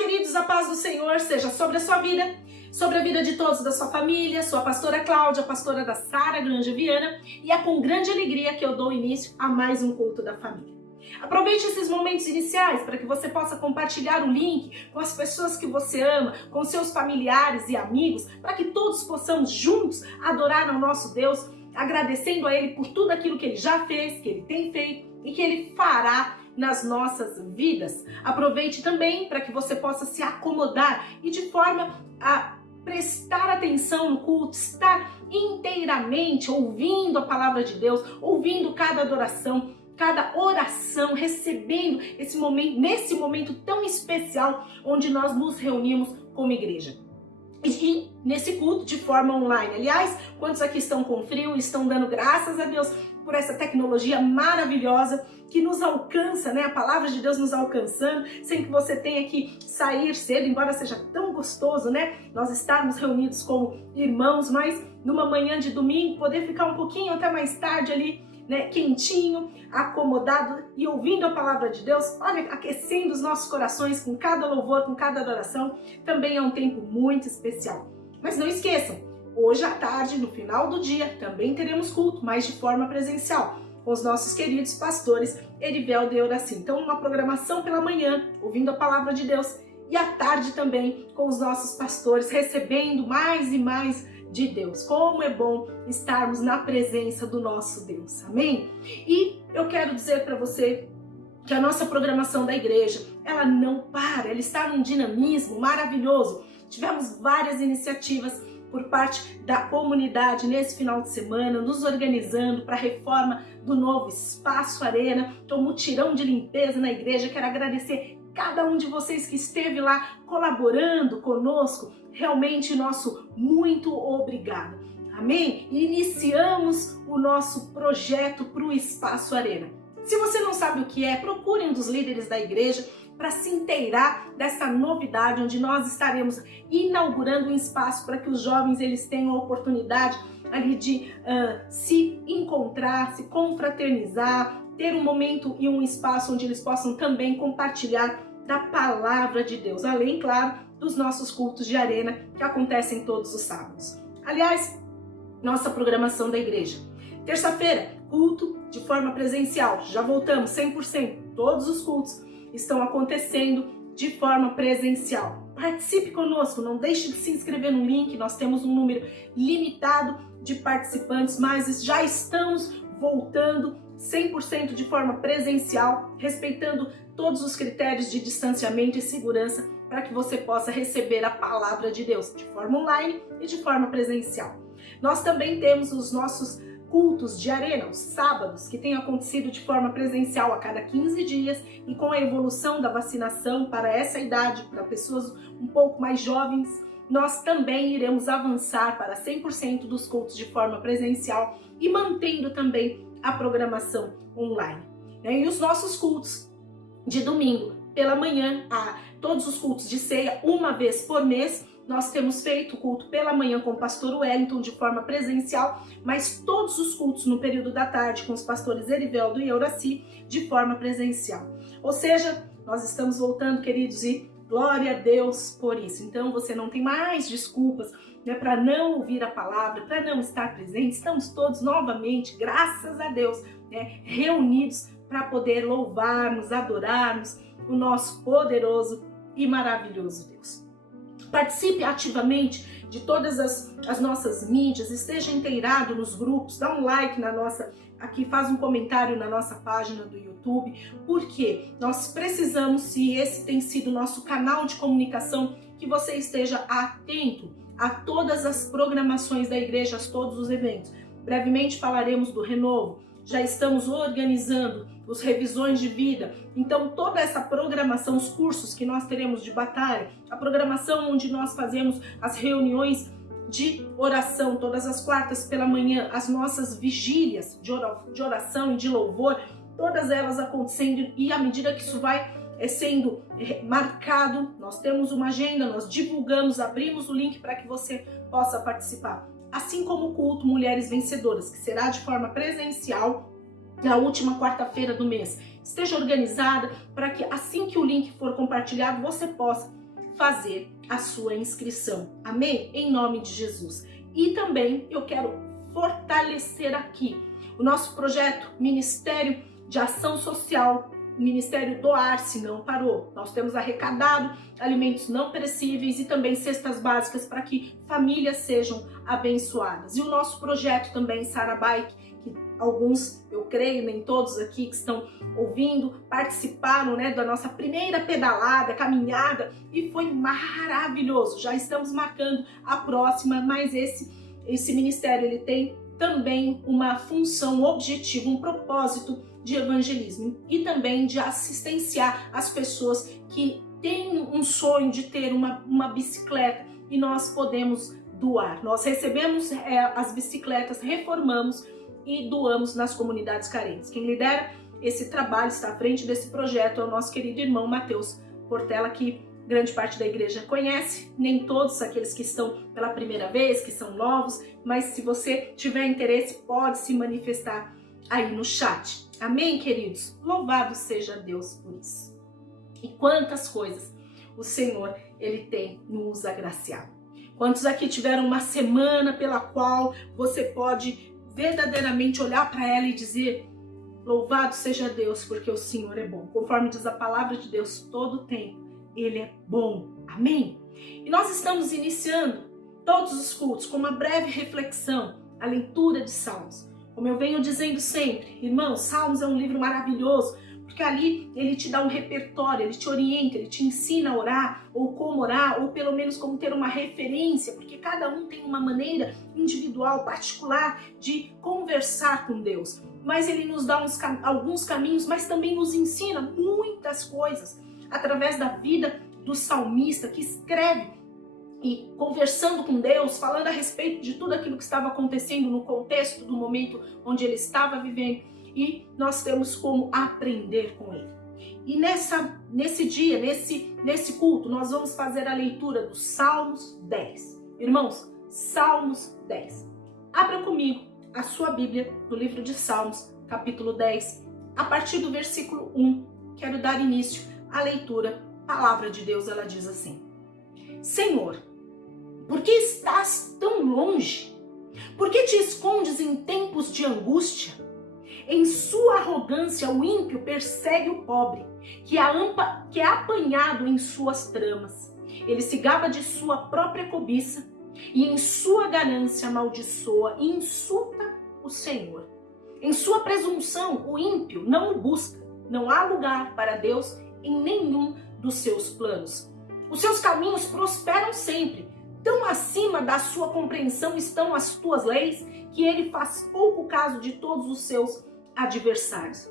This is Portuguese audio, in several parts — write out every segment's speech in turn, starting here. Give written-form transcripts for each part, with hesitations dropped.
queridos, a paz do Senhor seja sobre a sua vida, sobre a vida de todos da sua família. Sou a pastora Cláudia, pastora da Sara Granja Viana, e é com grande alegria que eu dou início a mais um culto da família. Aproveite esses momentos iniciais para que você possa compartilhar o link com as pessoas que você ama, com seus familiares e amigos, para que todos possamos juntos adorar ao nosso Deus, agradecendo a Ele por tudo aquilo que Ele já fez, que Ele tem feito e que Ele fará nas nossas vidas. Aproveite também para que você possa se acomodar e de forma a prestar atenção no culto, estar inteiramente ouvindo a palavra de Deus, ouvindo cada adoração, cada oração, recebendo esse momento, nesse momento tão especial onde nós nos reunimos como igreja. E nesse culto de forma online. Aliás, quantos aqui estão com frio, estão dando graças a Deus por essa tecnologia maravilhosa que nos alcança, né? A palavra de Deus nos alcançando, sem que você tenha que sair cedo, embora seja tão gostoso, né? Nós estarmos reunidos como irmãos, mas numa manhã de domingo, poder ficar um pouquinho até mais tarde ali, né? Quentinho, acomodado e ouvindo a palavra de Deus, olha, aquecendo os nossos corações com cada louvor, com cada adoração, também é um tempo muito especial. Mas não esqueçam, hoje à tarde, no final do dia, também teremos culto, mas de forma presencial, com os nossos queridos pastores Eriveldo e Euraci. Então, uma programação pela manhã, ouvindo a palavra de Deus, e à tarde também com os nossos pastores, recebendo mais e mais de Deus. Como é bom estarmos na presença do nosso Deus, amém? E eu quero dizer para você que a nossa programação da igreja, ela não para, ela está num dinamismo maravilhoso. Tivemos várias iniciativas por parte da comunidade nesse final de semana, nos organizando para a reforma do novo Espaço Arena, então mutirão de limpeza na igreja. Quero agradecer cada um de vocês que esteve lá colaborando conosco, realmente nosso muito obrigado, amém? E iniciamos o nosso projeto para o Espaço Arena. Se você não sabe o que é, procure um dos líderes da igreja para se inteirar dessa novidade, onde nós estaremos inaugurando um espaço para que os jovens eles tenham a oportunidade ali de se encontrar, se confraternizar, ter um momento e um espaço onde eles possam também compartilhar da palavra de Deus, além, claro, dos nossos cultos de arena que acontecem todos os sábados. Aliás, nossa programação da igreja. Terça-feira, culto de forma presencial. Já voltamos 100%. Todos os cultos estão acontecendo de forma presencial. Participe conosco, não deixe de se inscrever no link. Nós temos um número limitado de participantes, mas já estamos voltando 100% de forma presencial, respeitando todos os critérios de distanciamento e segurança para que você possa receber a palavra de Deus de forma online e de forma presencial. Nós também temos os nossos cultos de arena, os sábados, que têm acontecido de forma presencial a cada 15 dias, e com a evolução da vacinação para essa idade, para pessoas um pouco mais jovens, nós também iremos avançar para 100% dos cultos de forma presencial e mantendo também a programação online. E os nossos cultos de domingo pela manhã, todos os cultos de ceia, uma vez por mês. Nós temos feito o culto pela manhã com o pastor Wellington de forma presencial, mas todos os cultos no período da tarde com os pastores Eriveldo e Euraci de forma presencial. Ou seja, nós estamos voltando, queridos, e glória a Deus por isso. Então você não tem mais desculpas, né, para não ouvir a palavra, para não estar presente. Estamos todos novamente, graças a Deus, né, reunidos para poder louvarmos, adorarmos o nosso poderoso e maravilhoso Deus. Participe ativamente de todas as nossas mídias, esteja inteirado nos grupos, dá um like na nossa, aqui faz um comentário na nossa página do YouTube, porque nós precisamos, se esse tem sido o nosso canal de comunicação, que você esteja atento a todas as programações da igreja, a todos os eventos. Brevemente falaremos do Renovo, já estamos organizando os revisões de vida, então toda essa programação, os cursos que nós teremos de batalha, a programação onde nós fazemos as reuniões de oração todas as quartas pela manhã, as nossas vigílias de oração e de louvor, todas elas acontecendo, e à medida que isso vai sendo marcado, nós temos uma agenda, nós divulgamos, abrimos o link para que você possa participar. Assim como o culto Mulheres Vencedoras, que será de forma presencial na última quarta-feira do mês. Esteja organizada para que assim que o link for compartilhado, você possa fazer a sua inscrição. Amém? Em nome de Jesus. E também eu quero fortalecer aqui o nosso projeto Ministério de Ação Social, Ministério Doar-se Não Parou. Nós temos arrecadado alimentos não perecíveis e também cestas básicas para que famílias sejam abençoadas. E o nosso projeto também, Sara Bike, que alguns, eu creio, nem todos aqui que estão ouvindo, participaram, né, da nossa primeira pedalada, caminhada, e foi maravilhoso. Já estamos marcando a próxima, mas esse ministério ele tem também uma função, um objetivo, um propósito de evangelismo e também de assistenciar as pessoas que têm um sonho de ter uma bicicleta e nós podemos doar. Nós recebemos as bicicletas, reformamos e doamos nas comunidades carentes. Quem lidera esse trabalho, está à frente desse projeto, é o nosso querido irmão Matheus Portela, que grande parte da igreja conhece, nem todos aqueles que estão pela primeira vez, que são novos, mas se você tiver interesse, pode se manifestar aí no chat. Amém, queridos? Louvado seja Deus por isso. E quantas coisas o Senhor, ele tem nos agraciado. Quantos aqui tiveram uma semana pela qual você pode verdadeiramente olhar para ela e dizer: louvado seja Deus, porque o Senhor é bom. Conforme diz a palavra de Deus, todo o tempo Ele é bom. Amém? E nós estamos iniciando todos os cultos com uma breve reflexão, a leitura de Salmos. Como eu venho dizendo sempre, irmãos, Salmos é um livro maravilhoso, porque ali ele te dá um repertório, ele te orienta, ele te ensina a orar, ou como orar, ou pelo menos como ter uma referência, porque cada um tem uma maneira individual, particular de conversar com Deus. Mas ele nos dá alguns caminhos, mas também nos ensina muitas coisas através da vida do salmista que escreve e conversando com Deus, falando a respeito de tudo aquilo que estava acontecendo no contexto do momento onde ele estava vivendo, e nós temos como aprender com ele. E nesse dia, nesse culto, nós vamos fazer a leitura dos Salmos 10. Irmãos, Salmos 10. Abra comigo a sua Bíblia no livro de Salmos, capítulo 10, a partir do versículo 1. Quero dar início à leitura. A palavra de Deus, ela diz assim: Senhor, por que estás tão longe? Por que te escondes em tempos de angústia? Em sua arrogância, o ímpio persegue o pobre, que é apanhado em suas tramas. Ele se gaba de sua própria cobiça e em sua ganância amaldiçoa e insulta o Senhor. Em sua presunção, o ímpio não o busca. Não há lugar para Deus em nenhum dos seus planos. Os seus caminhos prosperam sempre. Tão acima da sua compreensão estão as tuas leis, que ele faz pouco caso de todos os seus adversários.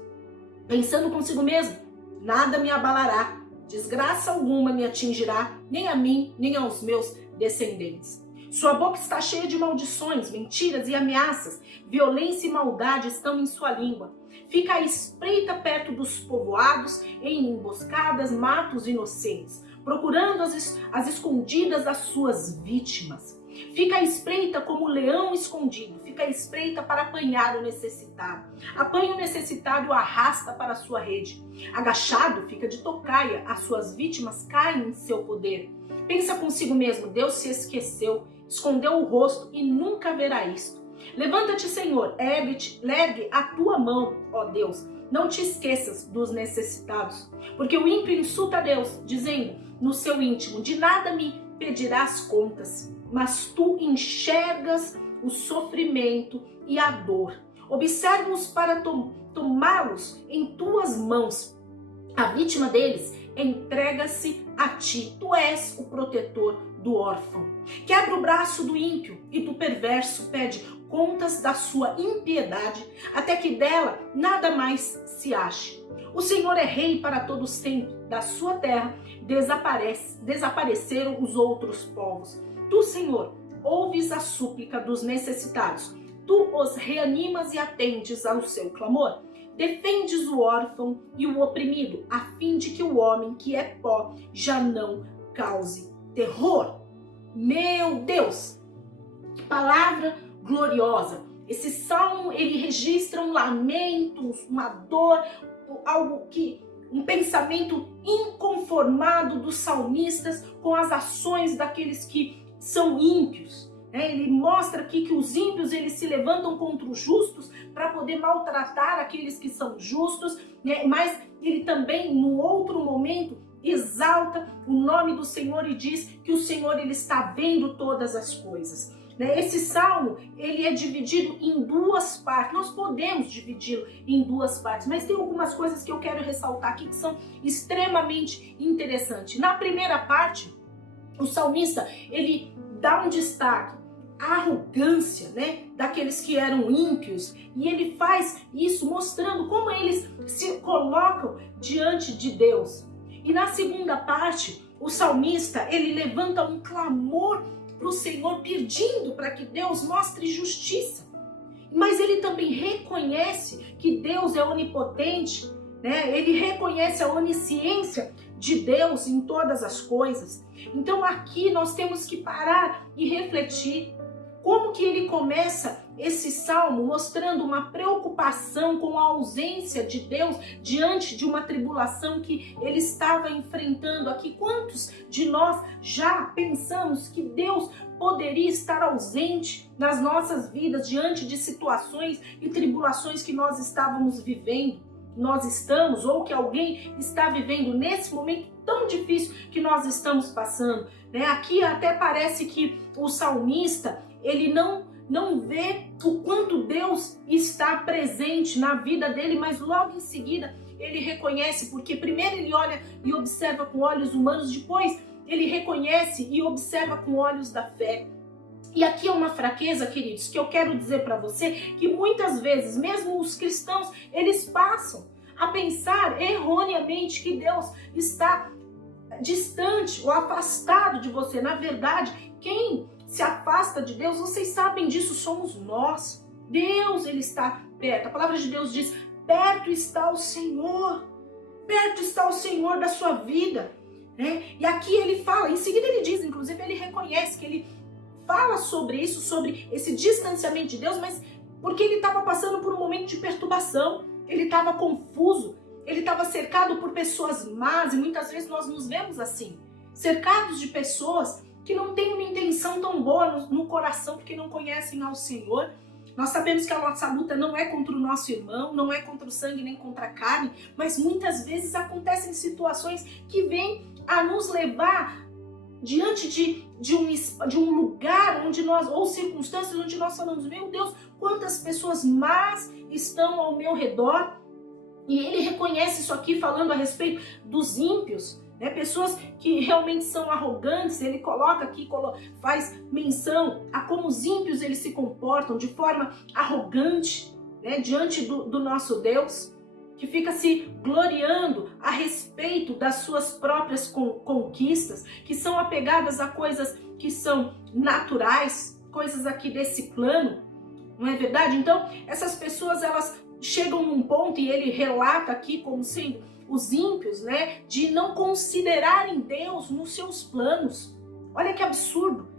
Pensando consigo mesmo, nada me abalará, desgraça alguma me atingirá, nem a mim, nem aos meus descendentes. Sua boca está cheia de maldições, mentiras e ameaças, violência e maldade estão em sua língua. Fica à espreita perto dos povoados, em emboscadas mata os inocentes, procurando as escondidas das suas vítimas. Fica à espreita como o leão escondido, fica à espreita para apanhar o necessitado. Apanha o necessitado e o arrasta para a sua rede. Agachado, fica de tocaia, as suas vítimas caem em seu poder. Pensa consigo mesmo, Deus se esqueceu, escondeu o rosto e nunca verá isto. Levanta-te, Senhor, ergue a tua mão, ó Deus. Não te esqueças dos necessitados, porque o ímpio insulta a Deus, dizendo no seu íntimo: de nada me pedirás contas, mas tu enxergas o sofrimento e a dor. Observa-os para tomá-los em tuas mãos. A vítima deles entrega-se a ti. Tu és o protetor do órfão. Quebra o braço do ímpio e do perverso pede contas da sua impiedade, até que dela nada mais se ache. O Senhor é rei para todo sempre. Da sua terra desapareceram os outros povos. Tu, Senhor, ouves a súplica dos necessitados. Tu os reanimas e atendes ao seu clamor. Defendes o órfão e o oprimido, a fim de que o homem que é pó já não cause terror. Meu Deus, que palavra gloriosa! Esse salmo, ele registra um lamento, uma dor, algo que um pensamento inconformado dos salmistas com as ações daqueles que são ímpios. Ele mostra aqui que os ímpios eles se levantam contra os justos para poder maltratar aqueles que são justos, mas ele também, no outro momento, exalta o nome do Senhor e diz que o Senhor ele está vendo todas as coisas. Esse salmo ele é dividido em duas partes. Nós podemos dividi-lo em duas partes, mas tem algumas coisas que eu quero ressaltar aqui que são extremamente interessantes. Na primeira parte, o salmista ele dá um destaque à arrogância, daqueles que eram ímpios, e ele faz isso mostrando como eles se colocam diante de Deus. E na segunda parte, o salmista ele levanta um clamor para o Senhor, pedindo para que Deus mostre justiça. Mas ele também reconhece que Deus é onipotente, ele reconhece a onisciência de Deus em todas as coisas. Então aqui nós temos que parar e refletir como que ele começa esse salmo mostrando uma preocupação com a ausência de Deus diante de uma tribulação que ele estava enfrentando aqui. Quantos de nós já pensamos que Deus poderia estar ausente nas nossas vidas diante de situações e tribulações que nós estávamos vivendo? Nós estamos, ou que alguém está vivendo nesse momento tão difícil que nós estamos passando. Aqui até parece que o salmista ele não vê o quanto Deus está presente na vida dele, mas logo em seguida ele reconhece, porque primeiro ele olha e observa com olhos humanos, depois ele reconhece e observa com olhos da fé. E aqui é uma fraqueza, queridos, que eu quero dizer para você, que muitas vezes, mesmo os cristãos, eles passam a pensar erroneamente que Deus está distante ou afastado de você. Na verdade, quem se afasta de Deus, vocês sabem disso, somos nós. Deus, ele está perto. A palavra de Deus diz, perto está o Senhor. Perto está o Senhor da sua vida. E aqui ele fala, em seguida ele diz, inclusive ele reconhece que ele fala sobre isso, sobre esse distanciamento de Deus, mas porque ele estava passando por um momento de perturbação, ele estava confuso, ele estava cercado por pessoas más, e muitas vezes nós nos vemos assim, cercados de pessoas que não têm uma intenção tão boa no coração, porque não conhecem ao Senhor. Nós sabemos que a nossa luta não é contra o nosso irmão, não é contra o sangue nem contra a carne, mas muitas vezes acontecem situações que vêm a nos levar diante de um lugar onde nós, ou circunstâncias onde nós falamos, meu Deus, quantas pessoas más estão ao meu redor. E ele reconhece isso aqui falando a respeito dos ímpios, pessoas que realmente são arrogantes. Ele coloca aqui, faz menção a como os ímpios eles se comportam de forma arrogante, diante do nosso Deus, que fica se gloriando a respeito das suas próprias conquistas, que são apegadas a coisas que são naturais, coisas aqui desse plano, não é verdade? Então, essas pessoas, elas chegam num ponto, e ele relata aqui como sendo os ímpios, de não considerarem Deus nos seus planos. Olha que absurdo!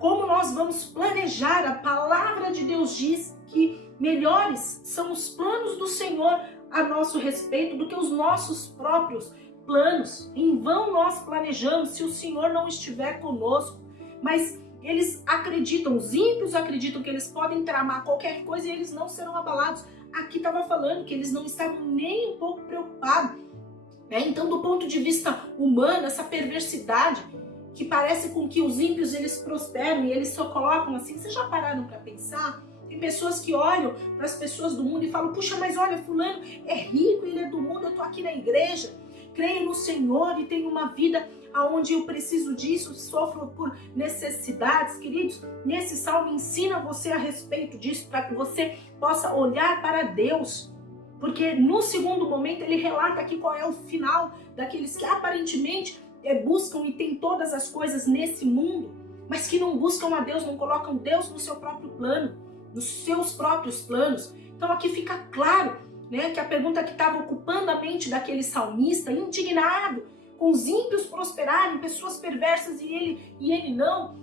Como nós vamos planejar? A palavra de Deus diz que melhores são os planos do Senhor a nosso respeito do que os nossos próprios planos. Em vão nós planejamos se o Senhor não estiver conosco. Mas eles acreditam, os ímpios acreditam que eles podem tramar qualquer coisa e eles não serão abalados. Aqui estava falando que eles não estavam nem um pouco preocupados. Então, do ponto de vista humano, essa perversidade que parece com que os ímpios eles prosperam e eles só colocam assim, vocês já pararam para pensar? Tem pessoas que olham para as pessoas do mundo e falam, puxa, mas olha, fulano é rico, ele é do mundo, eu estou aqui na igreja, creio no Senhor e tenho uma vida onde eu preciso disso, sofro por necessidades. Queridos, nesse salmo ensina você a respeito disso, para que você possa olhar para Deus. Porque no segundo momento ele relata aqui qual é o final daqueles que aparentemente buscam e têm todas as coisas nesse mundo, mas que não buscam a Deus, não colocam Deus no seu próprio plano, nos seus próprios planos. Então aqui fica claro, que a pergunta que estava ocupando a mente daquele salmista, indignado com os ímpios prosperarem, pessoas perversas e ele não,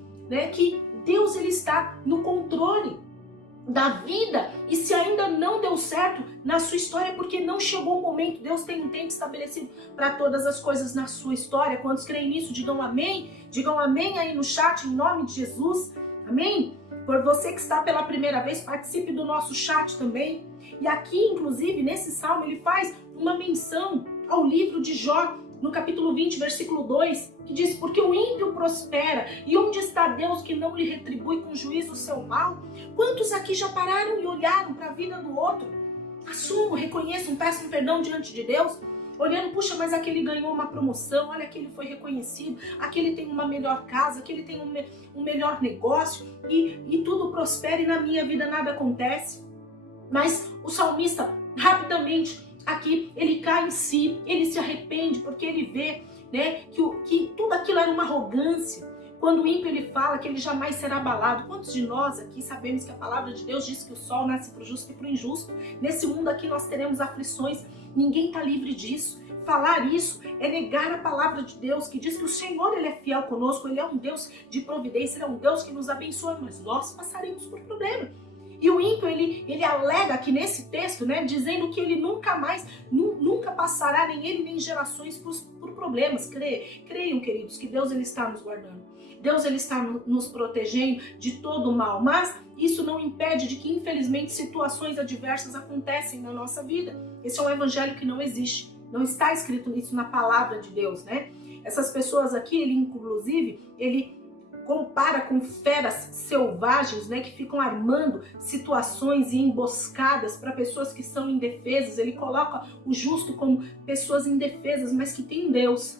que Deus ele está no controle da vida, e se ainda não deu certo, na sua história, porque não chegou o momento. Deus tem um tempo estabelecido para todas as coisas na sua história. Quantos creem nisso, digam amém. Digam amém aí no chat, em nome de Jesus. Amém? Por você que está pela primeira vez, participe do nosso chat também. E aqui, inclusive, nesse salmo, ele faz uma menção ao livro de Jó, no capítulo 20, versículo 2, que diz: porque o ímpio prospera, e onde está Deus que não lhe retribui com juízo o seu mal? Quantos aqui já pararam e olharam para a vida do outro? Assumam, reconheçam, peçam perdão diante de Deus, olhando, puxa, mas aquele ganhou uma promoção, olha, aquele foi reconhecido, aquele tem uma melhor casa, aquele tem um melhor negócio, e tudo prospera e na minha vida nada acontece. Mas o salmista, rapidamente, aqui, ele cai em si, ele se arrepende, porque ele vê, né, que tudo aquilo era uma arrogância. Quando o ímpio ele fala que ele jamais será abalado. Quantos de nós aqui sabemos que a palavra de Deus diz que o sol nasce para o justo e para o injusto? Nesse mundo aqui nós teremos aflições, ninguém está livre disso. Falar isso é negar a palavra de Deus, que diz que o Senhor ele é fiel conosco, ele é um Deus de providência, ele é um Deus que nos abençoa, mas nós passaremos por problema. E o ímpio, ele alega aqui nesse texto, né, dizendo que ele nunca passará, nem ele, nem gerações, por problemas. Creiam, queridos, que Deus ele está nos guardando. Deus ele está nos protegendo de todo o mal. Mas isso não impede de que, infelizmente, situações adversas acontecem na nossa vida. Esse é um evangelho que não existe. Não está escrito isso na palavra de Deus, né? Essas pessoas aqui, ele compara com feras selvagens, né, que ficam armando situações e emboscadas para pessoas que são indefesas. Ele coloca o justo como pessoas indefesas, mas que tem Deus.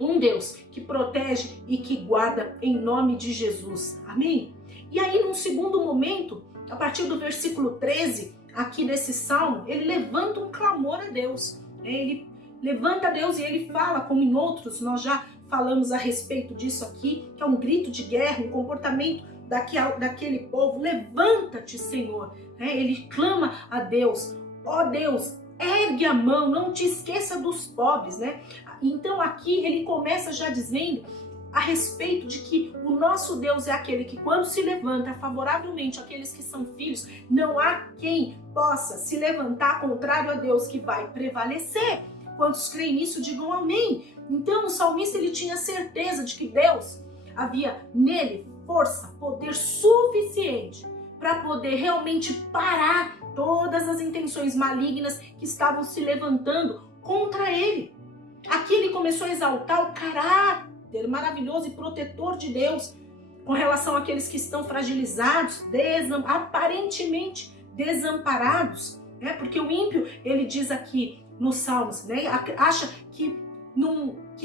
Um Deus que protege e que guarda em nome de Jesus. Amém? E aí, num segundo momento, a partir do versículo 13, aqui desse salmo, ele levanta um clamor a Deus. Ele levanta a Deus e ele fala, como em outros, nós já falamos a respeito disso aqui, que é um grito de guerra, um comportamento daquele povo. Levanta-te, Senhor. Ele clama a Deus. Ó Deus, ergue a mão, não te esqueça dos pobres, né? Então aqui ele começa já dizendo a respeito de que o nosso Deus é aquele que, quando se levanta favoravelmente àqueles que são filhos, não há quem possa se levantar contrário a Deus que vai prevalecer. Quantos creem nisso, digam amém. Então o salmista ele tinha certeza de que Deus havia nele força, poder suficiente para poder realmente parar todas as intenções malignas que estavam se levantando contra ele. Aqui ele começou a exaltar o caráter maravilhoso e protetor de Deus com relação àqueles que estão fragilizados, aparentemente desamparados, né? Porque o ímpio, ele diz aqui nos Salmos, né, acha que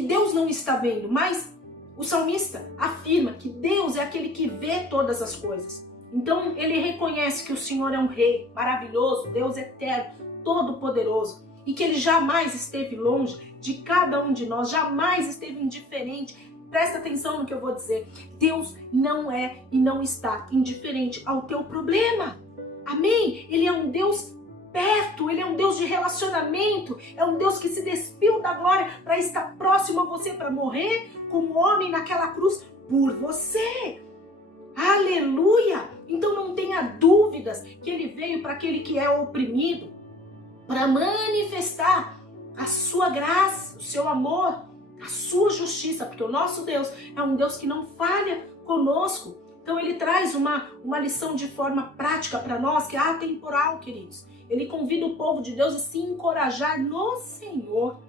Deus não está vendo, mas o salmista afirma que Deus é aquele que vê todas as coisas. Então ele reconhece que o Senhor é um rei maravilhoso, Deus eterno, todo-poderoso, e que ele jamais esteve longe de cada um de nós, jamais esteve indiferente. Presta atenção no que eu vou dizer. Deus não é e não está indiferente ao teu problema. Amém? Ele é um Deus perto, ele é um Deus de relacionamento, é um Deus que se despiu da glória para estar próximo a você, para morrer como homem naquela cruz por você. Aleluia! Então não tenha dúvidas que ele veio para aquele que é oprimido, para manifestar a sua graça, o seu amor, a sua justiça, porque o nosso Deus é um Deus que não falha conosco. Então ele traz uma lição de forma prática para nós, que é atemporal, queridos. Ele convida o povo de Deus a se encorajar no Senhor,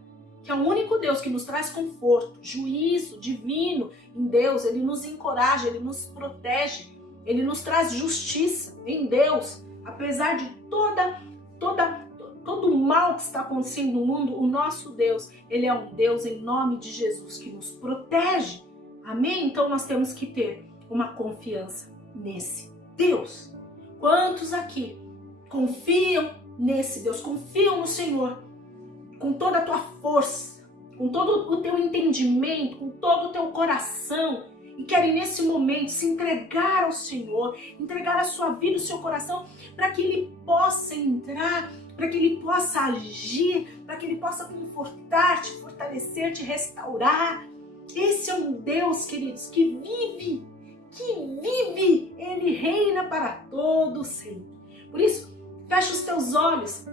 que é o único Deus que nos traz conforto, juízo divino em Deus. Ele nos encoraja, ele nos protege, ele nos traz justiça em Deus. Apesar de todo o mal que está acontecendo no mundo, o nosso Deus, ele é um Deus em nome de Jesus que nos protege. Amém? Então nós temos que ter uma confiança nesse Deus. Quantos aqui confiam nesse Deus, confiam no Senhor com toda a tua força, com todo o teu entendimento, com todo o teu coração, e querem nesse momento se entregar ao Senhor, entregar a sua vida, o seu coração, para que Ele possa entrar, para que Ele possa agir, para que Ele possa confortar, te fortalecer, te restaurar. Esse é um Deus, queridos, que vive, Ele reina para todo sempre. Por isso, Fecha os teus olhos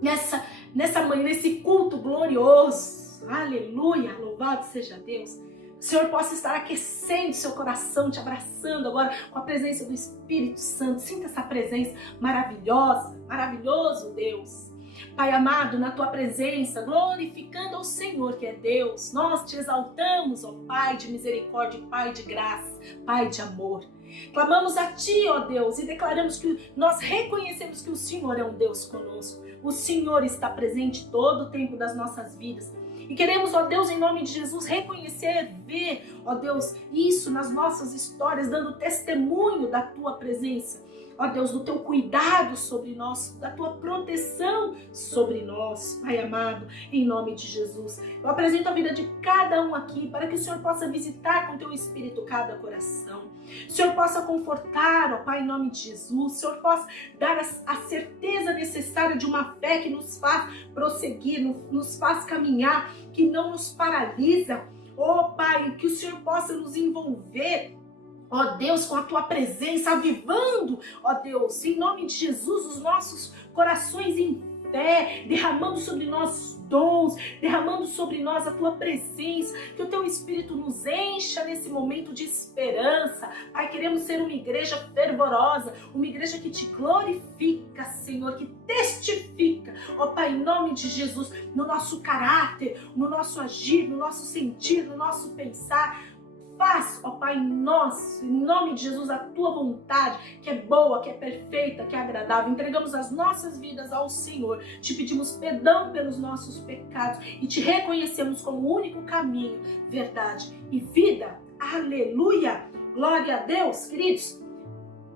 nessa manhã, nesse culto glorioso. Aleluia, louvado seja Deus. O Senhor possa estar aquecendo seu coração, te abraçando agora com a presença do Espírito Santo. Sinta essa presença maravilhosa, maravilhoso Deus. Pai amado, na tua presença, glorificando ao Senhor que é Deus, nós te exaltamos, ó Pai de misericórdia, Pai de graça, Pai de amor. Clamamos a Ti, ó Deus, e declaramos que nós reconhecemos que o Senhor é um Deus conosco. O Senhor está presente todo o tempo das nossas vidas. E queremos, ó Deus, em nome de Jesus, reconhecer, ver, ó Deus, isso nas nossas histórias, dando testemunho da Tua presença. Ó Deus, do Teu cuidado sobre nós, da Tua proteção sobre nós, Pai amado, em nome de Jesus. Eu apresento a vida de cada um aqui, para que o Senhor possa visitar com Teu Espírito cada coração. O Senhor possa confortar, ó Pai, em nome de Jesus. O Senhor possa dar a certeza necessária de uma fé que nos faz prosseguir, nos faz caminhar, que não nos paralisa. Ó Pai, que o Senhor possa nos envolver, ó Deus, com a Tua presença, avivando, ó Deus, em nome de Jesus, os nossos corações em fé, derramando sobre nós dons, derramando sobre nós a Tua presença, que o Teu Espírito nos encha nesse momento de esperança. Pai, queremos ser uma igreja fervorosa, uma igreja que Te glorifica, Senhor, que testifica, ó Pai, em nome de Jesus, no nosso caráter, no nosso agir, no nosso sentir, no nosso pensar. Faz, ó Pai, em nós, em nome de Jesus, a Tua vontade, que é boa, que é perfeita, que é agradável. Entregamos as nossas vidas ao Senhor. Te pedimos perdão pelos nossos pecados e Te reconhecemos como o único caminho, verdade e vida. Aleluia! Glória a Deus, queridos.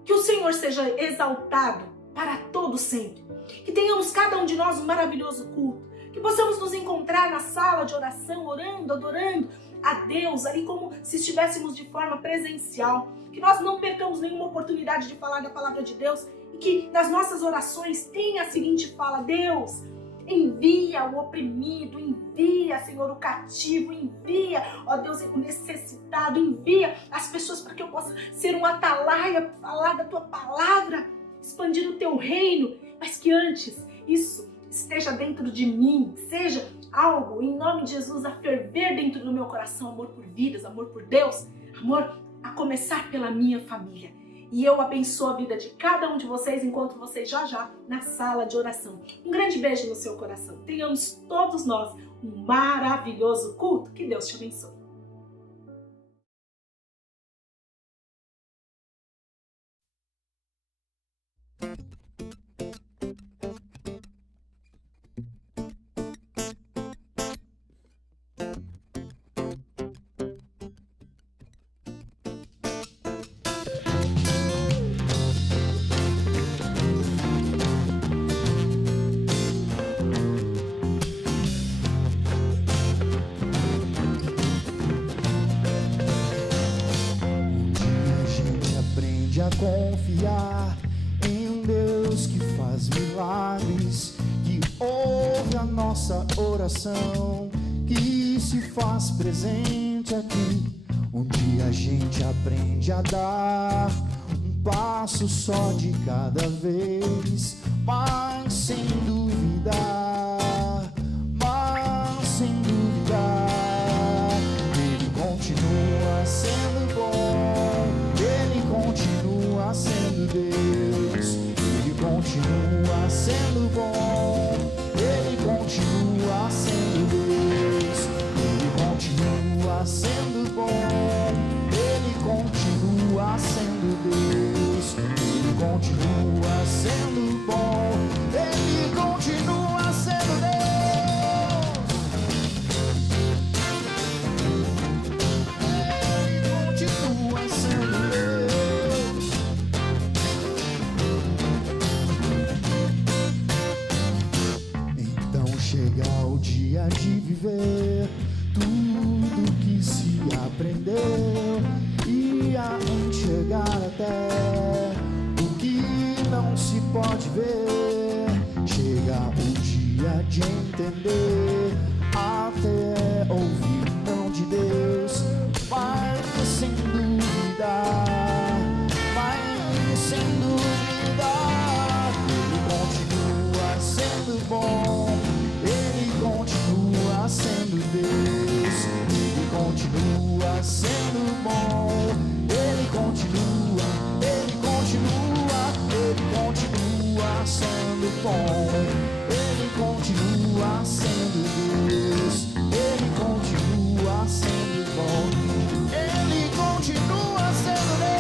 Que o Senhor seja exaltado para todo sempre. Que tenhamos cada um de nós um maravilhoso culto. Que possamos nos encontrar na sala de oração, orando, adorando a Deus, ali como se estivéssemos de forma presencial. Que nós não percamos nenhuma oportunidade de falar da palavra de Deus e que nas nossas orações tenha a seguinte fala: Deus, envia o oprimido, envia, Senhor, o cativo, envia, ó Deus, o necessitado, envia as pessoas para que eu possa ser um atalaia, falar da Tua palavra, expandir o Teu reino, mas que antes isso esteja dentro de mim, seja algo, em nome de Jesus, a ferver dentro do meu coração, amor por vidas, amor por Deus, amor a começar pela minha família. E eu abençoo a vida de cada um de vocês, encontro vocês já na sala de oração. Um grande beijo no seu coração. Tenhamos todos nós um maravilhoso culto. Que Deus te abençoe. A confiar em um Deus que faz milagres, que ouve a nossa oração, que se faz presente aqui. Um dia a gente aprende a dar um passo só de cada vez, mas sem duvidar, Ele continua sendo bom, Ele continua sendo Deus, Ele continua sendo bom, Ele continua sendo Deus, Ele continua sendo bom, Ele continua sendo Deus, Ele continua sendo bom, Ele continua sendo Deus. Chega o dia de viver tudo que se aprendeu e a enxergar até o que não se pode ver. Chega o dia de entender até ouvir o não de Deus. Vai sem duvidar, vai sem duvidar. Ele sendo bom. Ele continua, ele continua, ele continua sendo bom. Ele continua sendo Deus, ele continua sendo bom. Ele continua sendo Deus.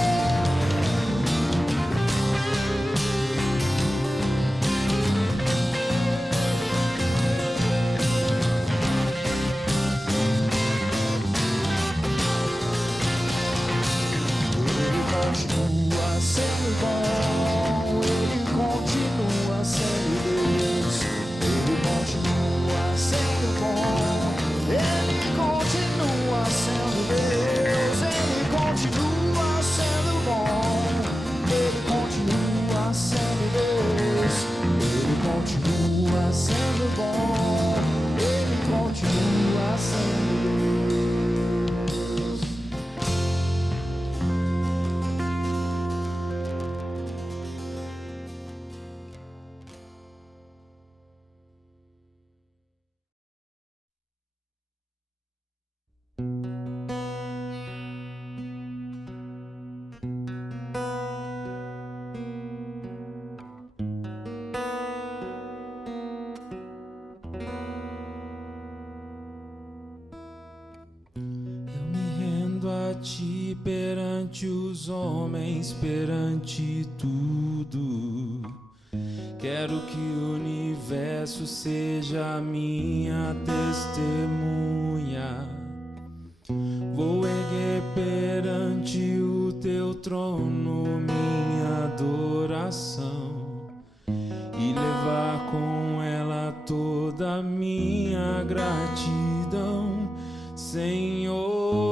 Continua sendo bom, ele continua sendo Deus, ele continua sendo bom, ele continua sendo Deus, ele continua sendo bom, ele continua sendo Deus, ele continua sendo bom, ele continua sendo Deus. Ti perante os homens, perante tudo. Quero que o universo seja a minha testemunha. Vou erguer perante o teu trono minha adoração e levar com ela toda a minha gratidão, Senhor.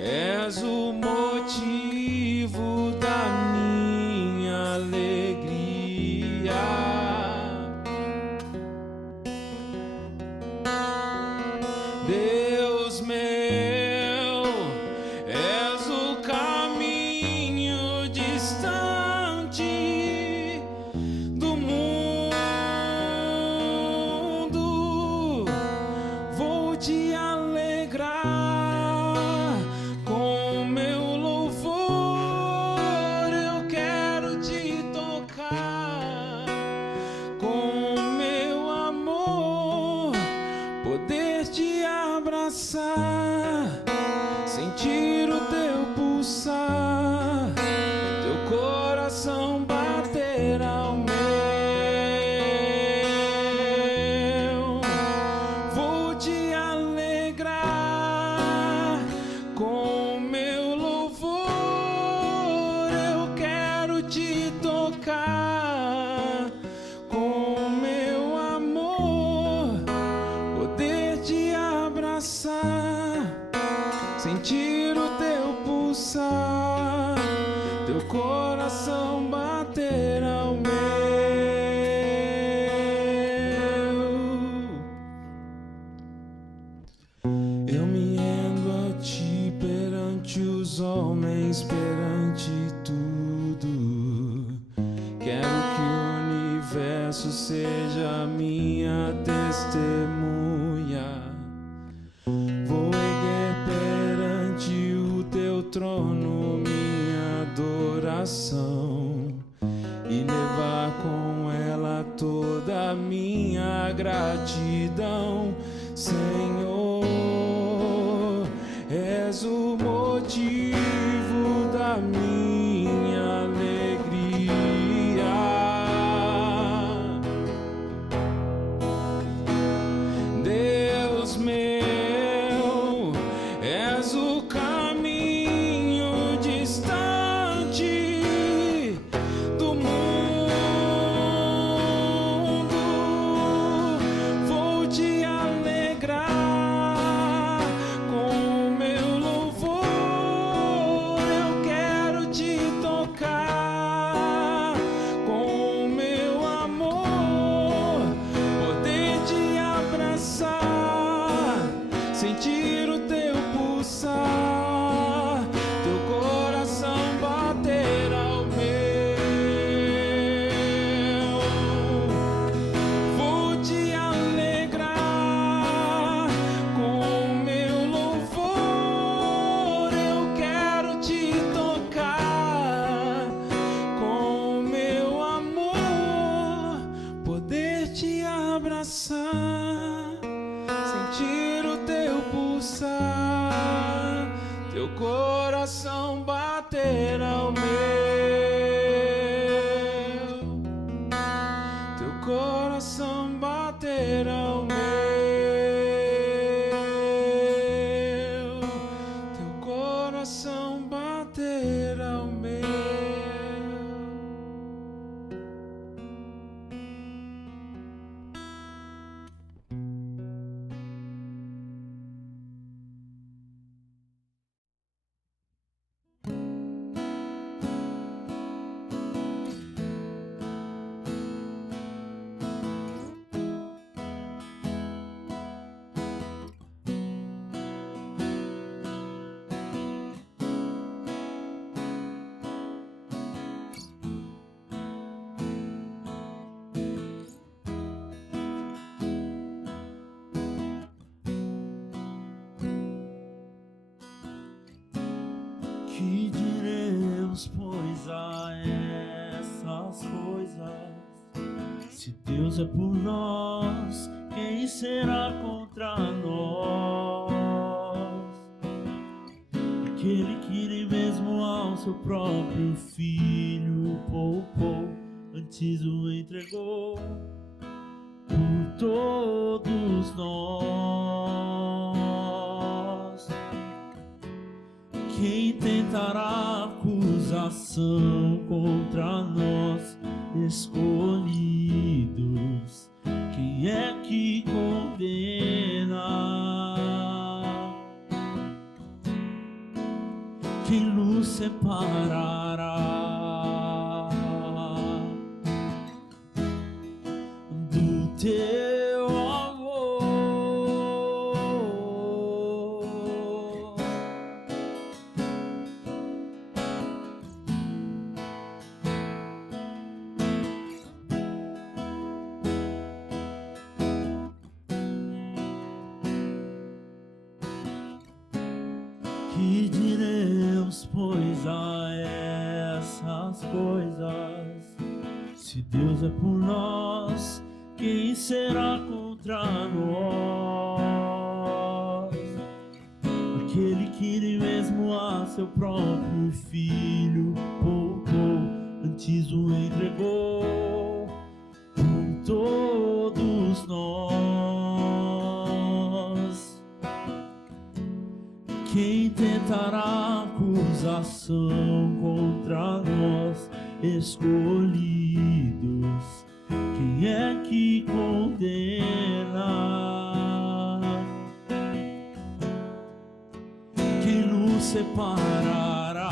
És o motivo da minha alegria. Deus meu, és o caminho distante do mundo. Vou te alegrar. Sentir o teu pulsar, teu coração bater ao meu. Vou te alegrar com meu louvor. Eu quero te tocar com meu amor, poder te abraçar, sentir o teu pulsar, teu coração bater ao meu. Eu me rendo a ti perante os homens, perante tudo. Quero que o universo seja a minha testemunha. Vou erguer perante o teu trono minha adoração e levar com ela toda a minha gratidão, Senhor. És o motivo da minha alegria. Deus meu, és o caminho distante do mundo. Vou te alegrar com meu louvor. Eu quero te tocar com meu amor, poder te abraçar, sentir o teu pulsar, teu coração bater ao meu. Vou te alegrar com meu louvor. teu coração bater ao meu, teu coração bater ao meu, teu coração bater ao meu. Que diremos, pois, a essas coisas? Se Deus é por nós, quem será contra nós? Aquele que nem mesmo ao seu próprio filho poupou, antes o entregou por todos nós. Quem tentará acusação contra nós, escolhidos? Quem é que condena? Quem nos separará do teu amor? Que diremos, pois, a essas coisas? Se Deus é por nós, quem será contra nós? Aquele que nem mesmo a seu próprio filho poupou, antes o entregou por todos nós. Quem tentará acusação contra nós, escolhidos? Quem é que condena? Quem nos separará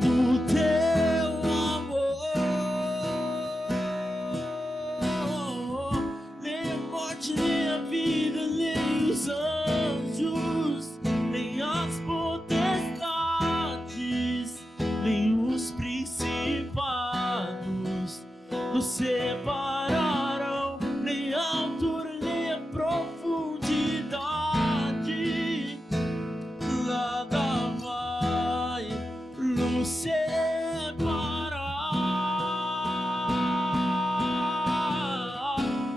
do teu amor? Nem a morte, nem a vida, nem os anjos, nem as potestades, nem os principados nos separarão, nem a altura, nem a profundidade. Nada vai nos separar.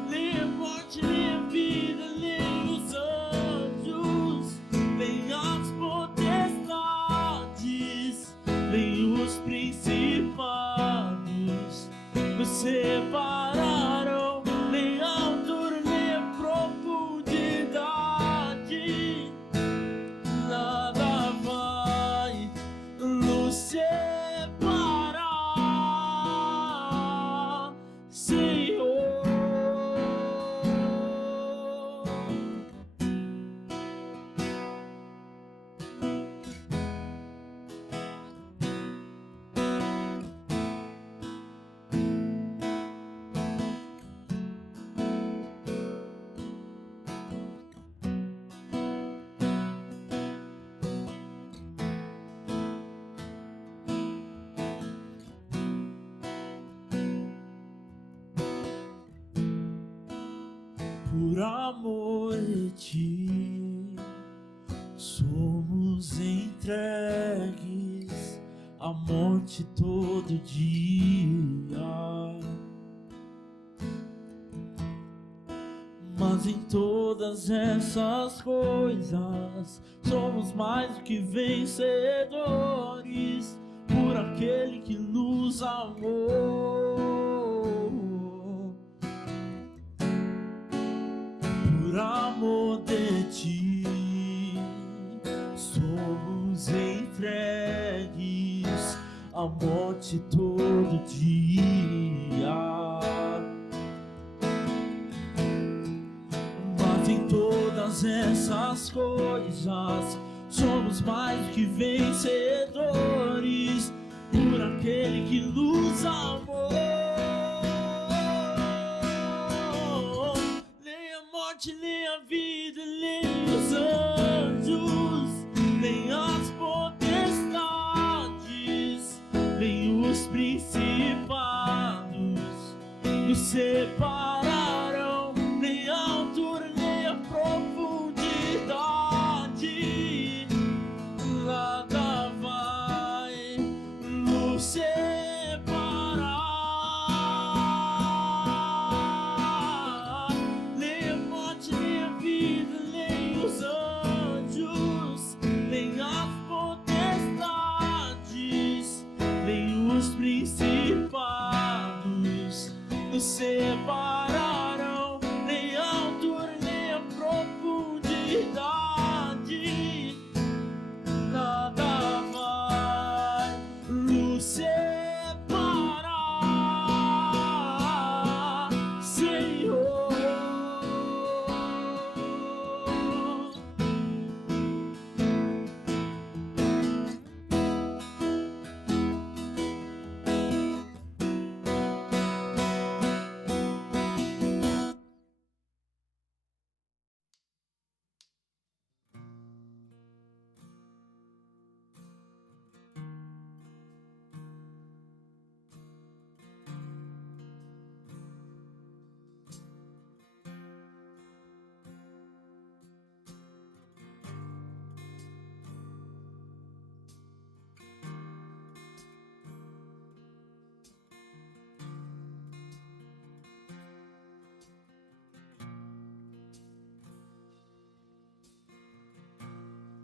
Nem a morte, nem a vida, nem os anjos, nem as potestades, nem os principados nos separarão, nem a altura, nem a profundidade. Nada vai nos separar, Senhor. Por amor de ti, somos entregues à morte todo dia. Mas em todas essas coisas somos mais do que vencedores por aquele que nos amou. Por amor de ti somos entregues à morte todo dia. Mas em todas essas coisas somos mais do que vencedores por aquele que nos amou. Nem a morte, nem a vida, nem os anjos, nem as potestades, nem os principados nos separarão, nem a altura, nem a profundidade. Nada vai nos separar. Nem a morte, nem a vida, nem os anjos, nem as potestades, nem os principados nos separarão, nem a altura, nem a profundidade. Nada vai nos separar, Senhor.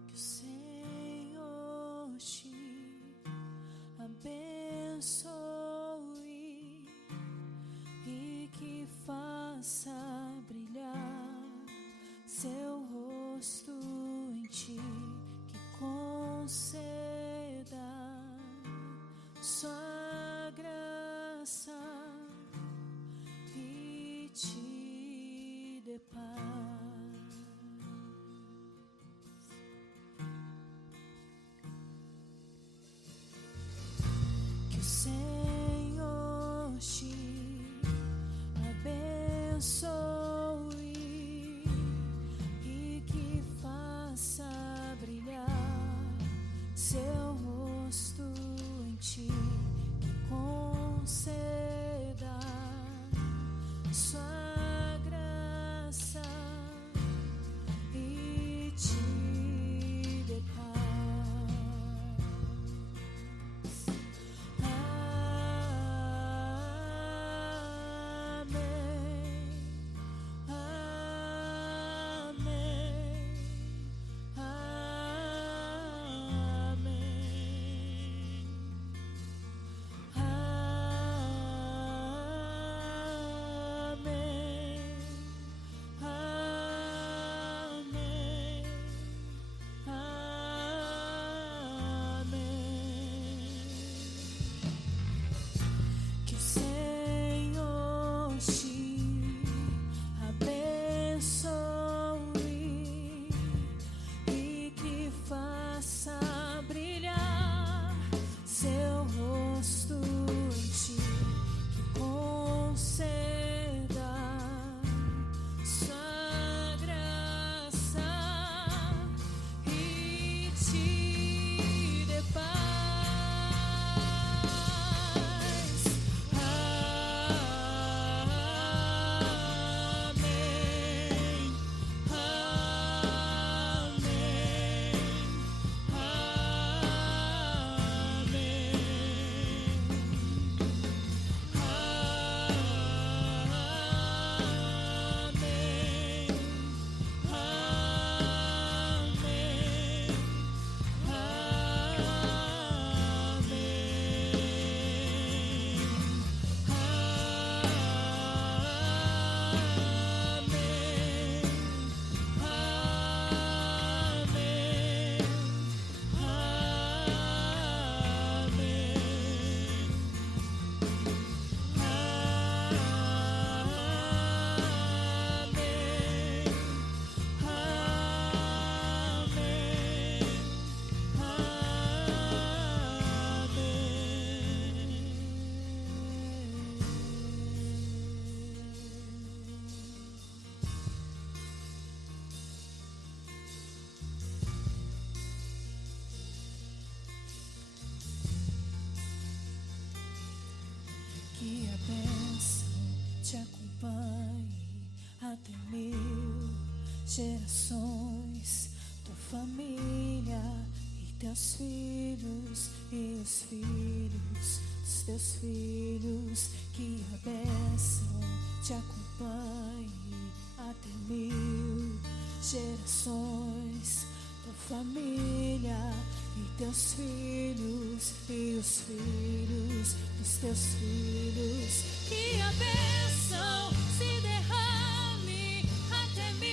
Que o Senhor te abençoe e que faça brilhar seu rosto em ti, que conceda sua graça e te dê paz. Que o Senhor te abençoe e que faça brilhar seu rosto em ti, que conceda sua graça até 1000 gerações, tua família e teus filhos e os filhos dos teus filhos, que a bênção te acompanhe até 1000 gerações, tua família e teus filhos e os filhos dos teus filhos, que a bênção se derrame até 1000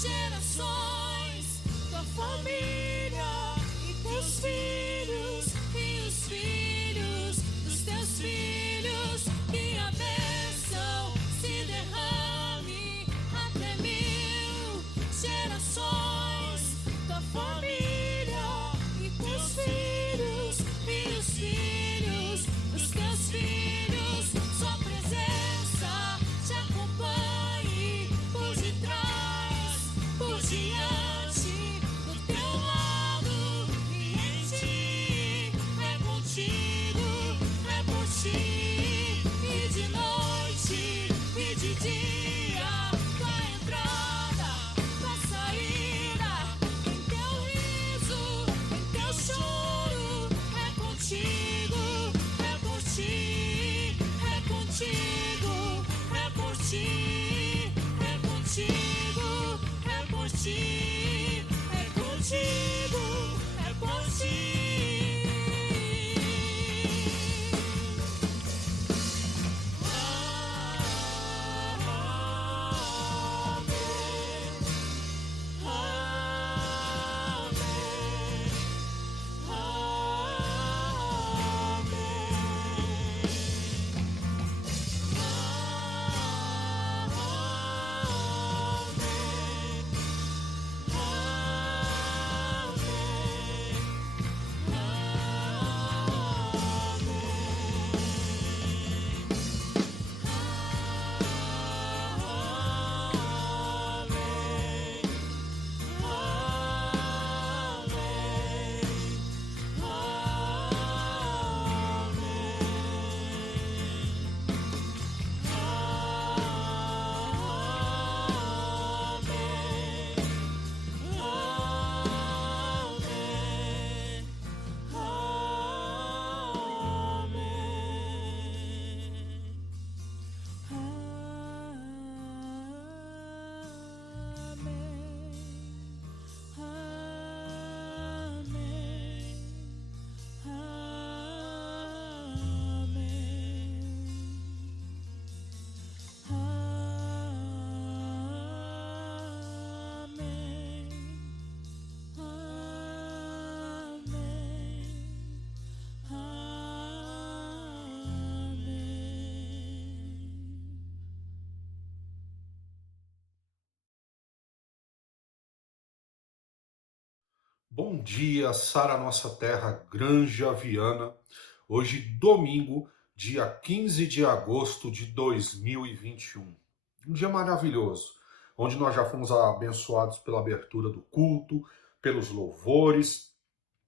gerações, tua família e teus filhos e os filhos dos teus filhos, que a bênção se derrame até 1000 gerações, tua família e teus filhos e os filhos dos teus filhos, sua presença te acompanhe por detrás, por diante, do teu lado e em ti, é contigo, é por ti, e de noite e de dia, tua entrada, tua saída, em teu riso, em teu choro, é contigo, é por ti, é contigo, é por ti, é contigo, é por ti, é contigo, é por ti. Bom dia, Sara Nossa Terra, Granja Viana. Hoje, domingo, dia 15 de agosto de 2021. Um dia maravilhoso, onde nós já fomos abençoados pela abertura do culto, pelos louvores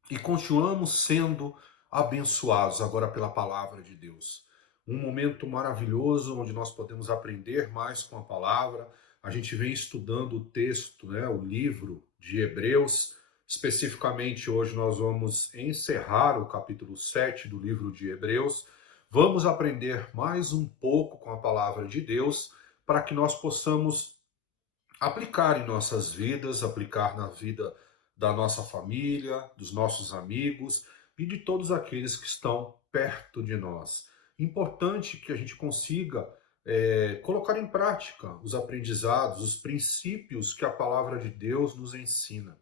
e continuamos sendo abençoados agora pela palavra de Deus. Um momento maravilhoso onde nós podemos aprender mais com a palavra. A gente vem estudando o texto, o livro de Hebreus. Especificamente, hoje nós vamos encerrar o capítulo 7 do livro de Hebreus. Vamos aprender mais um pouco com a palavra de Deus para que nós possamos aplicar em nossas vidas, aplicar na vida da nossa família, dos nossos amigos e de todos aqueles que estão perto de nós. Importante que a gente consiga colocar em prática os aprendizados, os princípios que a palavra de Deus nos ensina.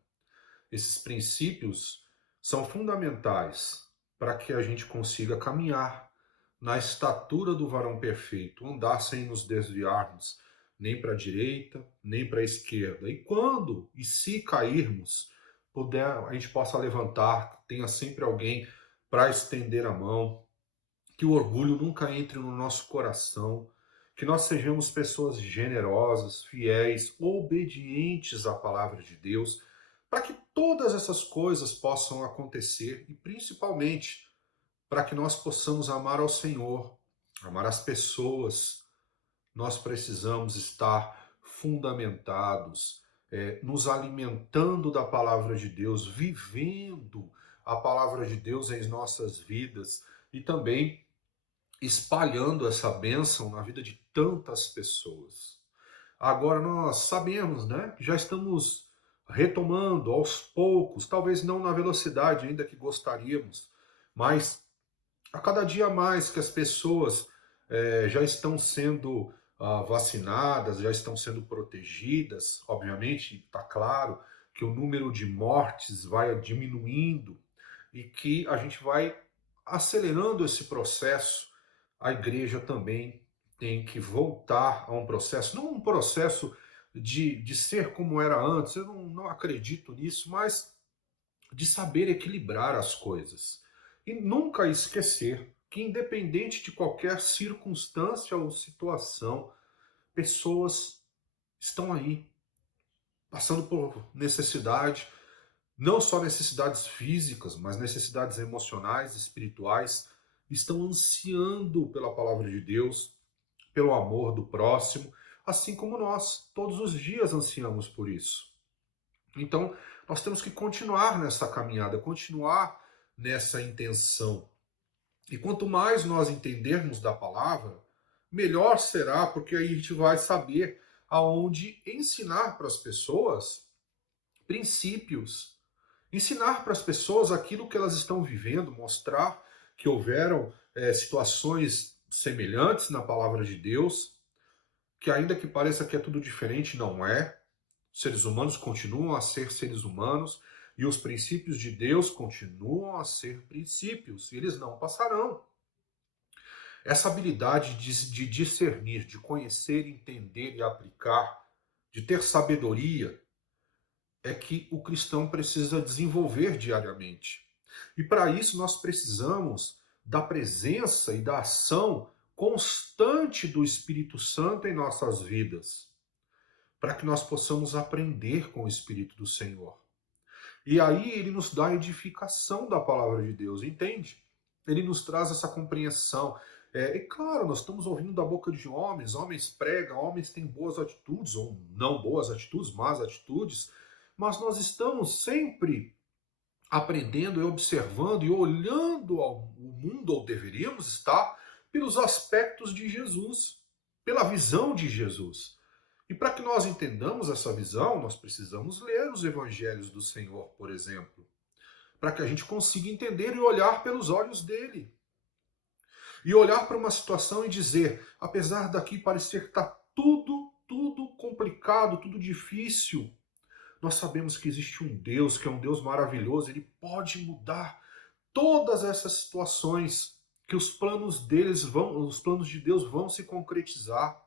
Esses princípios são fundamentais para que a gente consiga caminhar na estatura do varão perfeito, andar sem nos desviarmos nem para a direita, nem para a esquerda. E quando e se cairmos, a gente possa levantar, tenha sempre alguém para estender a mão, que o orgulho nunca entre no nosso coração, que nós sejamos pessoas generosas, fiéis, obedientes à palavra de Deus, para que todas essas coisas possam acontecer e principalmente para que nós possamos amar ao Senhor, amar as pessoas, nós precisamos estar fundamentados, nos alimentando da palavra de Deus, vivendo a palavra de Deus em nossas vidas e também espalhando essa bênção na vida de tantas pessoas. Agora nós sabemos, né, que já estamos retomando aos poucos, talvez não na velocidade ainda que gostaríamos, mas a cada dia mais que as pessoas já estão sendo vacinadas, já estão sendo protegidas, obviamente está claro que o número de mortes vai diminuindo e que a gente vai acelerando esse processo. A igreja também tem que voltar a um processo, não um processo de ser como era antes, eu não acredito nisso, mas de saber equilibrar as coisas. E nunca esquecer que, independente de qualquer circunstância ou situação, pessoas estão aí, passando por necessidade, não só necessidades físicas, mas necessidades emocionais, espirituais, estão ansiando pela palavra de Deus, pelo amor do próximo, assim como nós, todos os dias ansiamos por isso. Então, nós temos que continuar nessa caminhada, continuar nessa intenção. E quanto mais nós entendermos da palavra, melhor será, porque aí a gente vai saber aonde ensinar para as pessoas princípios, ensinar para as pessoas aquilo que elas estão vivendo, mostrar que houveram situações semelhantes na palavra de Deus, que ainda que pareça que é tudo diferente, não é. Seres humanos continuam a ser seres humanos e os princípios de Deus continuam a ser princípios, e eles não passarão. Essa habilidade de discernir, de conhecer, entender e aplicar, de ter sabedoria, é que o cristão precisa desenvolver diariamente. E para isso nós precisamos da presença e da ação constante do Espírito Santo em nossas vidas, para que nós possamos aprender com o Espírito do Senhor. E aí ele nos dá a edificação da palavra de Deus, entende? Ele nos traz essa compreensão. E claro, nós estamos ouvindo da boca de homens, homens pregam, homens têm boas atitudes, ou não boas atitudes, más atitudes, mas nós estamos sempre aprendendo e observando e olhando ao mundo, ou deveríamos estar, pelos aspectos de Jesus, pela visão de Jesus. E para que nós entendamos essa visão, nós precisamos ler os evangelhos do Senhor, por exemplo, para que a gente consiga entender e olhar pelos olhos dele. E olhar para uma situação e dizer, apesar daqui parecer que está tudo complicado, tudo difícil, nós sabemos que existe um Deus, que é um Deus maravilhoso, ele pode mudar todas essas situações, que os planos de Deus vão se concretizar,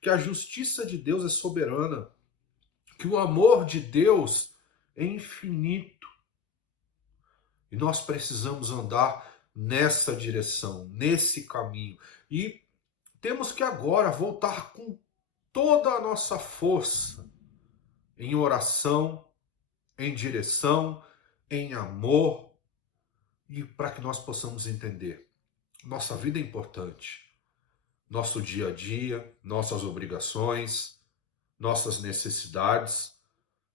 que a justiça de Deus é soberana, que o amor de Deus é infinito. E nós precisamos andar nessa direção, nesse caminho. E temos que agora voltar com toda a nossa força em oração, em direção, em amor, e para que nós possamos entender. Nossa vida é importante. Nosso dia a dia, nossas obrigações, nossas necessidades,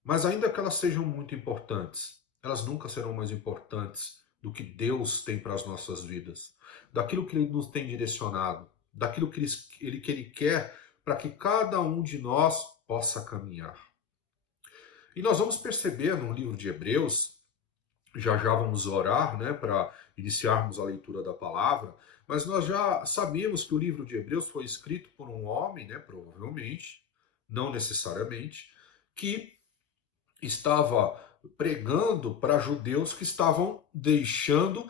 mas ainda que elas sejam muito importantes, elas nunca serão mais importantes do que Deus tem para as nossas vidas, daquilo que Ele nos tem direcionado, daquilo que Ele quer para que cada um de nós possa caminhar. E nós vamos perceber no livro de Hebreus, já vamos orar, né, para iniciarmos a leitura da palavra, mas nós já sabemos que o livro de Hebreus foi escrito por um homem, né, provavelmente, não necessariamente, que estava pregando para judeus que estavam deixando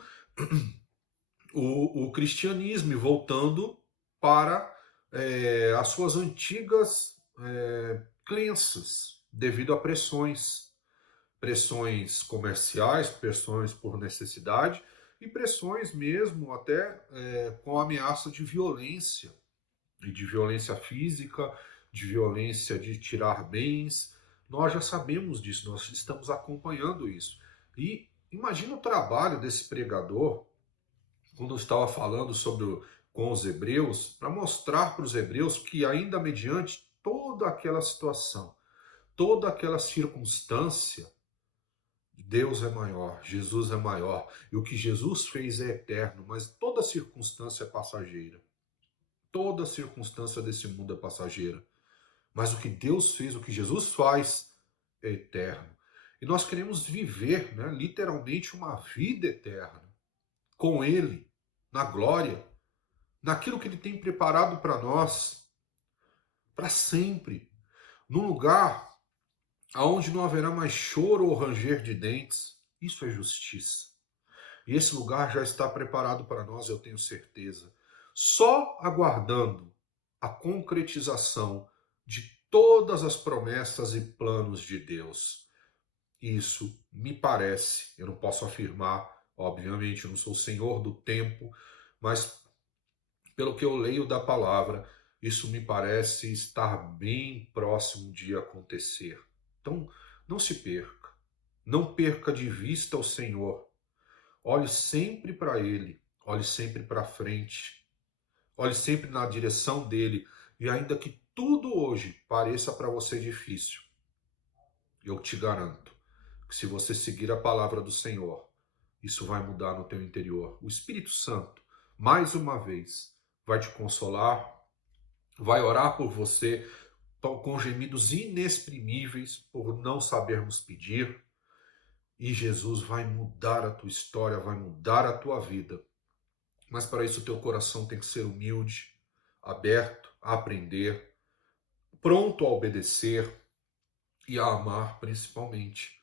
o cristianismo e voltando para as suas antigas crenças, devido a pressões comerciais, pressões por necessidade e pressões mesmo até com ameaça de violência, e de violência física, de violência de tirar bens. Nós já sabemos disso, nós estamos acompanhando isso. E imagina o trabalho desse pregador, quando estava falando sobre com os hebreus, para mostrar para os hebreus que ainda mediante toda aquela situação, toda aquela circunstância, Deus é maior, Jesus é maior, e o que Jesus fez é eterno, mas toda circunstância é passageira. Toda circunstância desse mundo é passageira. Mas o que Deus fez, o que Jesus faz, é eterno. E nós queremos viver, né, literalmente uma vida eterna, com Ele, na glória, naquilo que Ele tem preparado para nós, para sempre, num lugar aonde não haverá mais choro ou ranger de dentes. Isso é justiça. E esse lugar já está preparado para nós, eu tenho certeza. Só aguardando a concretização de todas as promessas e planos de Deus. Isso me parece, eu não posso afirmar, obviamente, eu não sou o senhor do tempo, mas pelo que eu leio da palavra, isso me parece estar bem próximo de acontecer. Então, não se perca. Não perca de vista o Senhor. Olhe sempre para Ele. Olhe sempre para frente. Olhe sempre na direção dEle. E ainda que tudo hoje pareça para você difícil, eu te garanto que se você seguir a palavra do Senhor, isso vai mudar no teu interior. O Espírito Santo, mais uma vez, vai te consolar, vai orar por você, com gemidos inexprimíveis por não sabermos pedir, e Jesus vai mudar a tua história, vai mudar a tua vida. Mas para isso o teu coração tem que ser humilde, aberto a aprender, pronto a obedecer e a amar principalmente.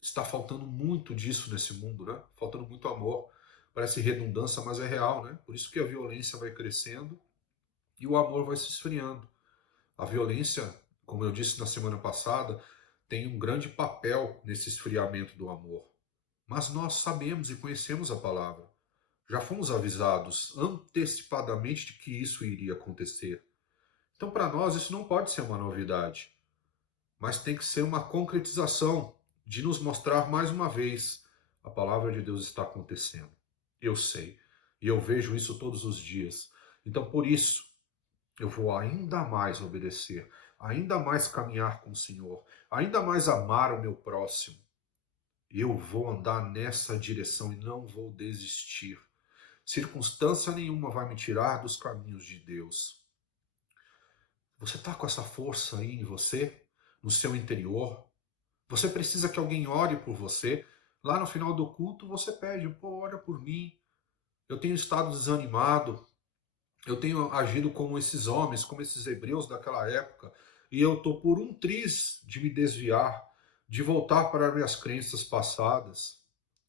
Está faltando muito disso nesse mundo, né? Faltando muito amor. Parece redundância, mas é real, né? Por isso que a violência vai crescendo e o amor vai se esfriando. A violência, como eu disse na semana passada, tem um grande papel nesse esfriamento do amor. Mas nós sabemos e conhecemos a palavra. Já fomos avisados antecipadamente de que isso iria acontecer. Então, para nós, isso não pode ser uma novidade, mas tem que ser uma concretização de nos mostrar mais uma vez a palavra de Deus está acontecendo. Eu sei, e eu vejo isso todos os dias. Então, por isso, eu vou ainda mais obedecer, ainda mais caminhar com o Senhor, ainda mais amar o meu próximo. Eu vou andar nessa direção e não vou desistir. Circunstância nenhuma vai me tirar dos caminhos de Deus. Você está com essa força aí em você, no seu interior? Você precisa que alguém ore por você? Lá no final do culto você pede, ora por mim. Eu tenho estado desanimado. Eu tenho agido como esses homens, como esses hebreus daquela época, e eu estou por um triz de me desviar, de voltar para minhas crenças passadas,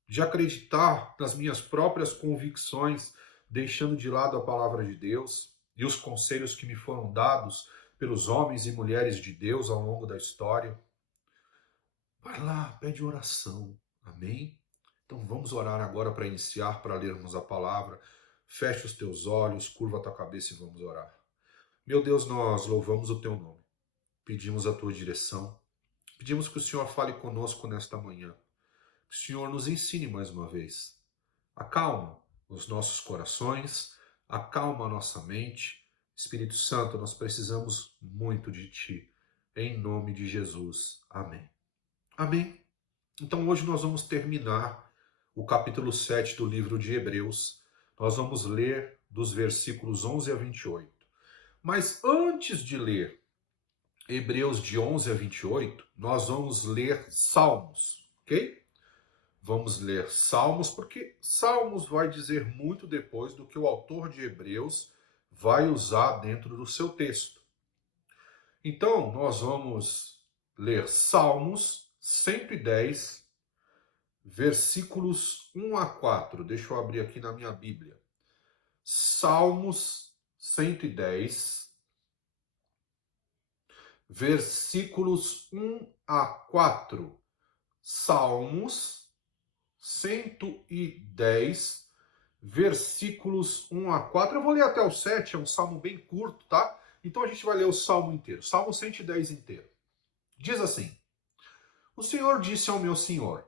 de acreditar nas minhas próprias convicções, deixando de lado a palavra de Deus e os conselhos que me foram dados pelos homens e mulheres de Deus ao longo da história. Vai lá, pede oração, amém? Então vamos orar agora para iniciar, para lermos a palavra. Feche os teus olhos, curva a tua cabeça e vamos orar. Meu Deus, nós louvamos o teu nome. Pedimos a tua direção. Pedimos que o Senhor fale conosco nesta manhã. Que o Senhor nos ensine mais uma vez. Acalma os nossos corações, acalma a nossa mente. Espírito Santo, nós precisamos muito de ti. Em nome de Jesus. Amém. Amém. Então hoje nós vamos terminar o capítulo 7 do livro de Hebreus. Nós vamos ler dos versículos 11 a 28. Mas antes de ler Hebreus de 11 a 28, nós vamos ler Salmos, ok? Vamos ler Salmos, porque Salmos vai dizer muito depois do que o autor de Hebreus vai usar dentro do seu texto. Então, nós vamos ler Salmos 110, versículos 1 a 4. Deixa eu abrir aqui na minha Bíblia. Salmos 110, versículos 1 a 4. Salmos 110, versículos 1 a 4. Eu vou ler até o 7, é um salmo bem curto, tá? Então a gente vai ler o salmo inteiro, Salmo 110 inteiro. Diz assim: O Senhor disse ao meu Senhor: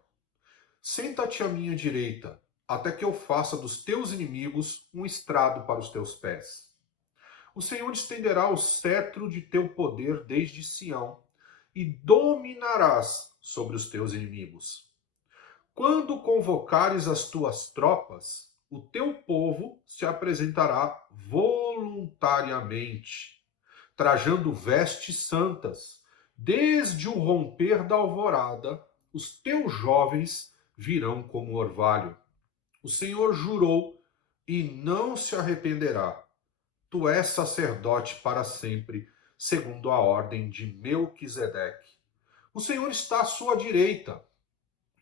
Senta-te à minha direita, até que eu faça dos teus inimigos um estrado para os teus pés. O Senhor estenderá o cetro de teu poder desde Sião, e dominarás sobre os teus inimigos. Quando convocares as tuas tropas, o teu povo se apresentará voluntariamente, trajando vestes santas. Desde o romper da alvorada, os teus jovens virão como orvalho. O Senhor jurou e não se arrependerá. Tu és sacerdote para sempre, segundo a ordem de Melquisedeque. O Senhor está à sua direita.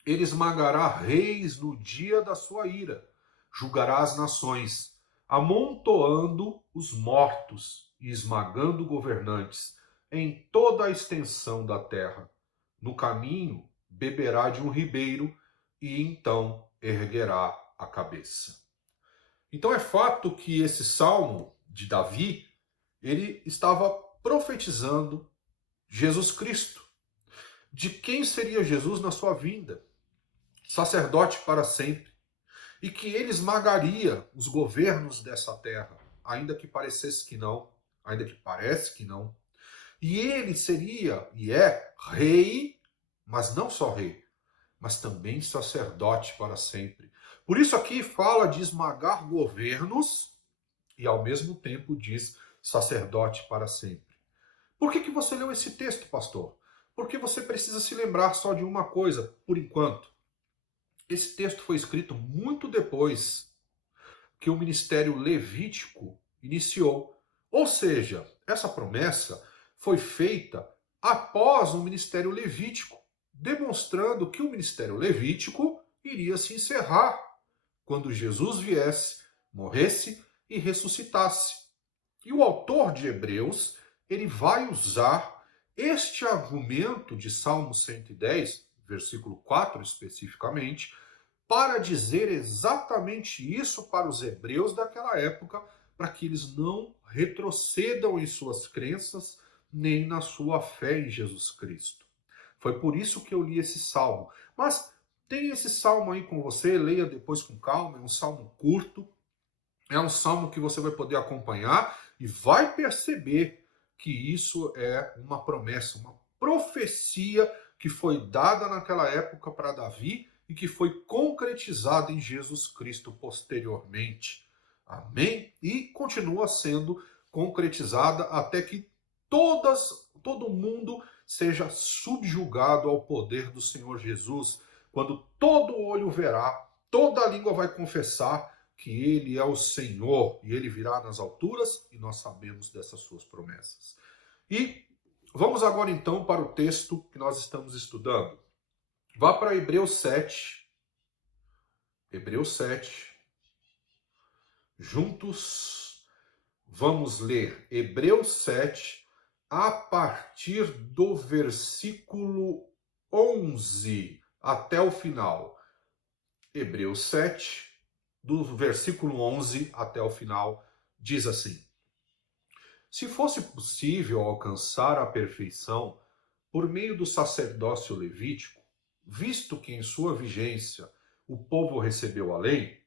Ele esmagará reis no dia da sua ira. Julgará as nações, amontoando os mortos e esmagando governantes em toda a extensão da terra. No caminho, beberá de um ribeiro e então erguerá a cabeça. Então é fato que esse salmo de Davi, ele estava profetizando Jesus Cristo. De quem seria Jesus na sua vinda? Sacerdote para sempre. E que ele esmagaria os governos dessa terra, ainda que parecesse que não, ainda que parece que não. E ele seria, e é, rei, mas não só rei, mas também sacerdote para sempre. Por isso aqui fala de esmagar governos e ao mesmo tempo diz sacerdote para sempre. Por que você leu esse texto, pastor? Porque você precisa se lembrar só de uma coisa, por enquanto. Esse texto foi escrito muito depois que o ministério levítico iniciou. Ou seja, essa promessa foi feita após o ministério levítico, demonstrando que o ministério levítico iria se encerrar quando Jesus viesse, morresse e ressuscitasse. E o autor de Hebreus, ele vai usar este argumento de Salmo 110, versículo 4 especificamente, para dizer exatamente isso para os hebreus daquela época, para que eles não retrocedam em suas crenças, nem na sua fé em Jesus Cristo. Foi por isso que eu li esse salmo. Mas tem esse salmo aí com você, leia depois com calma, é um salmo curto, é um salmo que você vai poder acompanhar e vai perceber que isso é uma promessa, uma profecia que foi dada naquela época para Davi e que foi concretizada em Jesus Cristo posteriormente. Amém? E continua sendo concretizada até que todo mundo seja subjugado ao poder do Senhor Jesus, quando todo olho verá, toda língua vai confessar que Ele é o Senhor, e Ele virá nas alturas, e nós sabemos dessas suas promessas. E vamos agora então para o texto que nós estamos estudando. Vá para Hebreus 7. Hebreus 7. Juntos vamos ler Hebreus 7 a partir do versículo 11 até o final. Hebreus 7, do versículo 11 até o final, diz assim: Se fosse possível alcançar a perfeição por meio do sacerdócio levítico, visto que em sua vigência o povo recebeu a lei,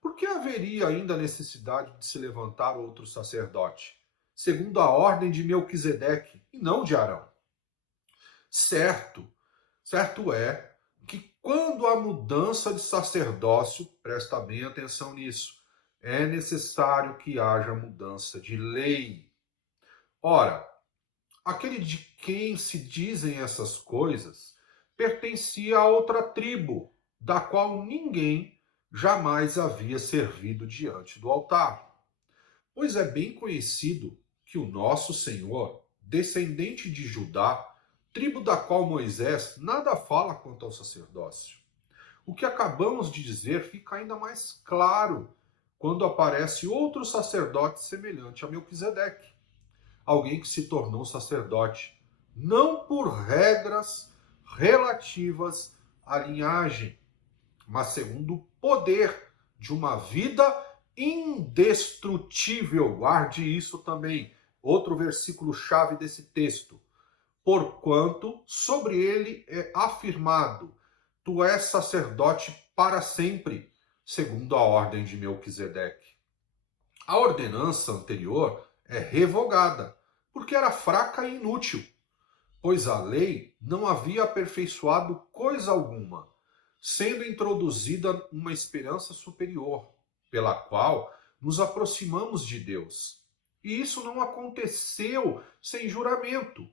por que haveria ainda necessidade de se levantar outro sacerdote, segundo a ordem de Melquisedeque, e não de Arão? Certo é que quando há mudança de sacerdócio, presta bem atenção nisso, é necessário que haja mudança de lei. Ora, aquele de quem se dizem essas coisas pertencia a outra tribo, da qual ninguém jamais havia servido diante do altar. Pois é bem conhecido que o nosso Senhor, descendente de Judá, tribo da qual Moisés nada fala quanto ao sacerdócio. O que acabamos de dizer fica ainda mais claro quando aparece outro sacerdote semelhante a Melquisedeque, alguém que se tornou sacerdote, não por regras relativas à linhagem, mas segundo o poder de uma vida indestrutível. Guarde isso também. Outro versículo chave desse texto. Porquanto sobre ele é afirmado: tu és sacerdote para sempre, segundo a ordem de Melquisedeque. A ordenança anterior é revogada, porque era fraca e inútil, pois a lei não havia aperfeiçoado coisa alguma, sendo introduzida uma esperança superior, pela qual nos aproximamos de Deus. E isso não aconteceu sem juramento.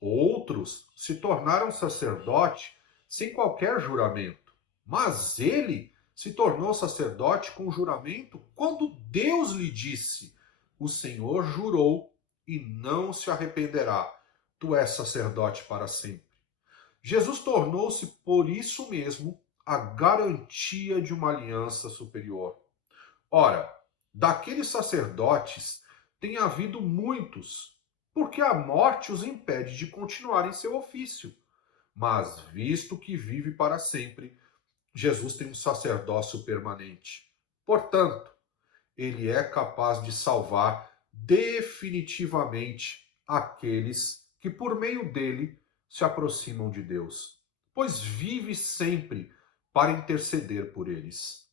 Outros se tornaram sacerdote sem qualquer juramento, mas ele se tornou sacerdote com juramento quando Deus lhe disse: o Senhor jurou e não se arrependerá, tu és sacerdote para sempre. Jesus tornou-se, por isso mesmo, a garantia de uma aliança superior. Ora, daqueles sacerdotes tem havido muitos, porque a morte os impede de continuar em seu ofício. Mas, visto que vive para sempre, Jesus tem um sacerdócio permanente. Portanto, ele é capaz de salvar definitivamente aqueles que, por meio dele, se aproximam de Deus, pois vive sempre para interceder por eles.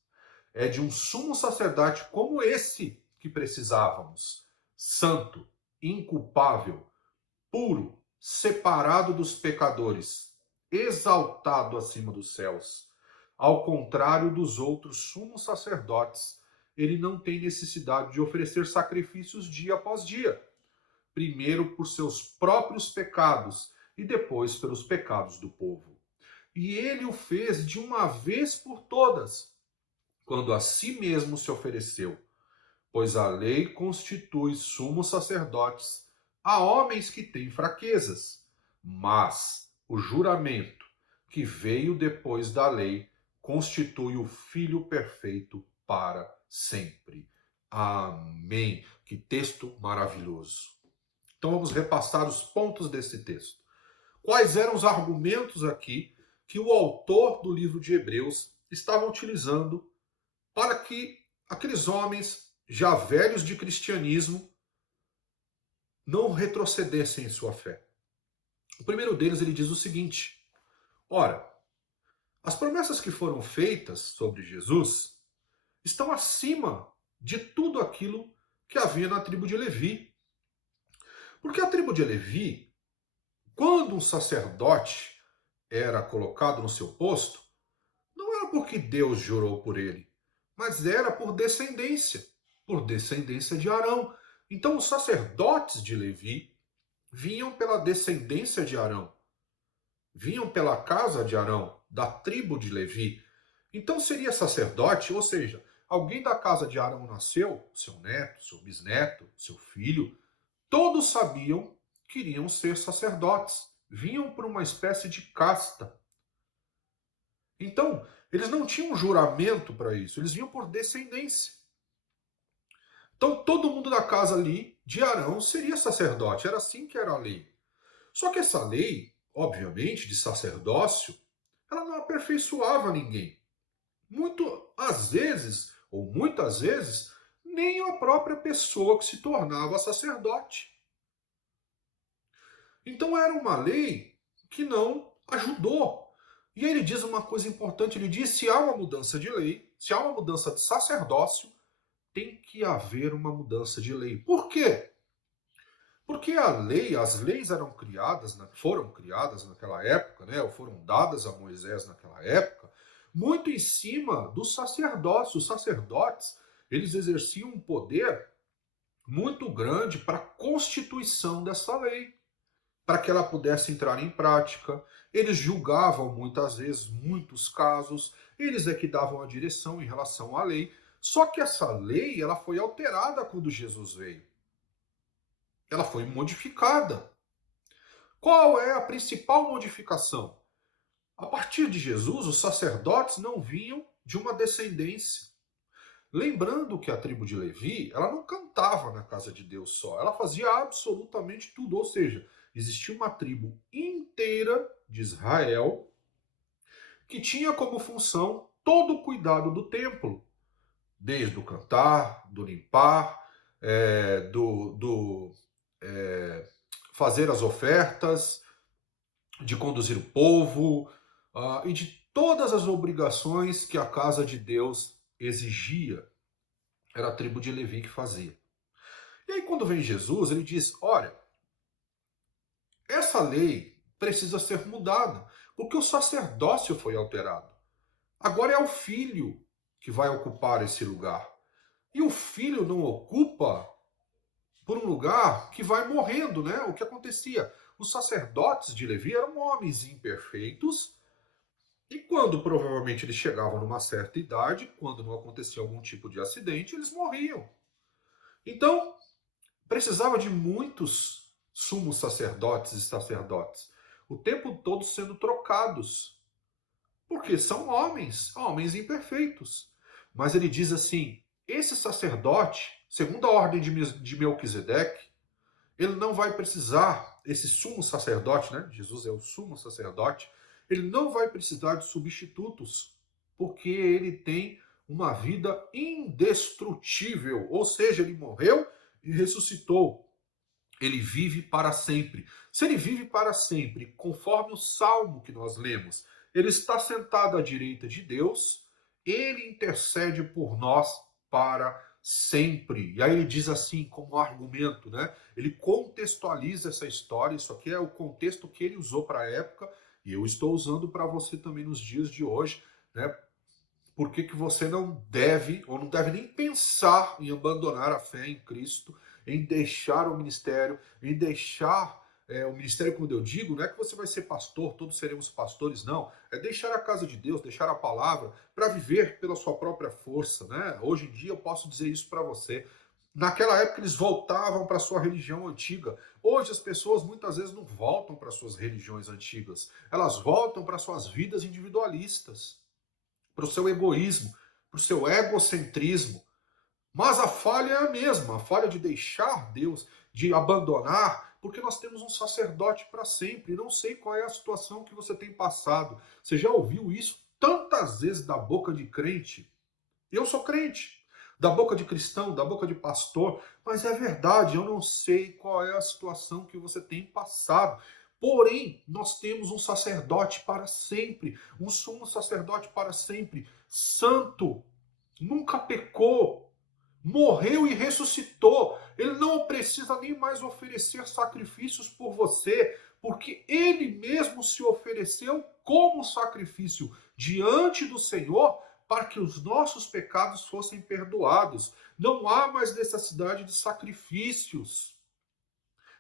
É de um sumo sacerdote como esse que precisávamos, santo, inculpável, puro, separado dos pecadores, exaltado acima dos céus. Ao contrário dos outros sumos sacerdotes, ele não tem necessidade de oferecer sacrifícios dia após dia, primeiro por seus próprios pecados e depois pelos pecados do povo. E ele o fez de uma vez por todas, quando a si mesmo se ofereceu, pois a lei constitui sumos sacerdotes a homens que têm fraquezas, mas o juramento que veio depois da lei constitui o Filho perfeito para sempre. Amém. Que texto maravilhoso. Então vamos repassar os pontos desse texto. Quais eram os argumentos aqui que o autor do livro de Hebreus estava utilizando para que aqueles homens já velhos de cristianismo não retrocedessem em sua fé? O primeiro deles, ele diz o seguinte: ora, as promessas que foram feitas sobre Jesus estão acima de tudo aquilo que havia na tribo de Levi. Porque a tribo de Levi, quando um sacerdote era colocado no seu posto, não era porque Deus jurou por ele, mas era por descendência de Arão. Então os sacerdotes de Levi vinham pela descendência de Arão, vinham pela casa de Arão, da tribo de Levi. Então seria sacerdote, ou seja, alguém da casa de Arão nasceu, seu neto, seu bisneto, seu filho, todos sabiam que iriam ser sacerdotes, vinham por uma espécie de casta. Então, eles não tinham juramento para isso, eles vinham por descendência. Então, todo mundo da casa ali de Arão seria sacerdote, era assim que era a lei. Só que essa lei, obviamente, de sacerdócio, ela não aperfeiçoava ninguém. Muitas vezes, nem a própria pessoa que se tornava sacerdote. Então era uma lei que não ajudou. E ele diz uma coisa importante, ele diz: se há uma mudança de lei, se há uma mudança de sacerdócio, tem que haver uma mudança de lei. Por quê? Porque as leis foram criadas naquela época, né, ou foram dadas a Moisés naquela época, muito em cima do sacerdócio. Os sacerdotes, eles exerciam um poder muito grande para a constituição dessa lei, para que ela pudesse entrar em prática. Eles julgavam muitas vezes muitos casos, eles é que davam a direção em relação à lei. Só que essa lei, ela foi alterada quando Jesus veio. Ela foi modificada. Qual é a principal modificação? A partir de Jesus, os sacerdotes não vinham de uma descendência. Lembrando que a tribo de Levi, ela não cantava na casa de Deus só, ela fazia absolutamente tudo, ou seja, existia uma tribo inteira de Israel que tinha como função todo o cuidado do templo, desde o cantar, do limpar, fazer as ofertas, de conduzir o povo e de todas as obrigações que a casa de Deus exigia, era a tribo de Levi que fazia. E aí quando vem Jesus, ele diz, olha, essa lei precisa ser mudada, porque o sacerdócio foi alterado. Agora é o filho que vai ocupar esse lugar. E o filho não ocupa por um lugar que vai morrendo, né? O que acontecia? Os sacerdotes de Levi eram homens imperfeitos, e quando provavelmente eles chegavam numa certa idade, quando não acontecia algum tipo de acidente, eles morriam. Então, precisava de muitos sumos sacerdotes e sacerdotes, o tempo todo sendo trocados, porque são homens imperfeitos. Mas ele diz assim, esse sacerdote, segundo a ordem de Melquisedeque, ele não vai precisar, esse sumo sacerdote, né? Jesus é o sumo sacerdote, ele não vai precisar de substitutos, porque ele tem uma vida indestrutível, ou seja, ele morreu e ressuscitou. Ele vive para sempre. Se ele vive para sempre, conforme o salmo que nós lemos, ele está sentado à direita de Deus, ele intercede por nós para sempre. E aí ele diz assim, como argumento, né? Ele contextualiza essa história, isso aqui é o contexto que ele usou para a época, e eu estou usando para você também nos dias de hoje, né? Por que você não deve, ou não deve nem pensar em abandonar a fé em Cristo, em deixar o ministério, em deixar o ministério, quando eu digo, não é que você vai ser pastor, todos seremos pastores, não. É deixar a casa de Deus, deixar a palavra, para viver pela sua própria força, né? Hoje em dia eu posso dizer isso para você. Naquela época eles voltavam para a sua religião antiga. Hoje as pessoas muitas vezes não voltam para suas religiões antigas. Elas voltam para suas vidas individualistas, para o seu egoísmo, para o seu egocentrismo. Mas a falha é a mesma, a falha de deixar Deus, de abandonar, porque nós temos um sacerdote para sempre. Não sei qual é a situação que você tem passado. Você já ouviu isso tantas vezes da boca de crente? Eu sou crente, da boca de cristão, da boca de pastor, mas é verdade, eu não sei qual é a situação que você tem passado. Porém, nós temos um sacerdote para sempre, um sumo sacerdote para sempre, santo, nunca pecou, morreu e ressuscitou. Ele não precisa nem mais oferecer sacrifícios por você, porque ele mesmo se ofereceu como sacrifício diante do Senhor para que os nossos pecados fossem perdoados. Não há mais necessidade de sacrifícios.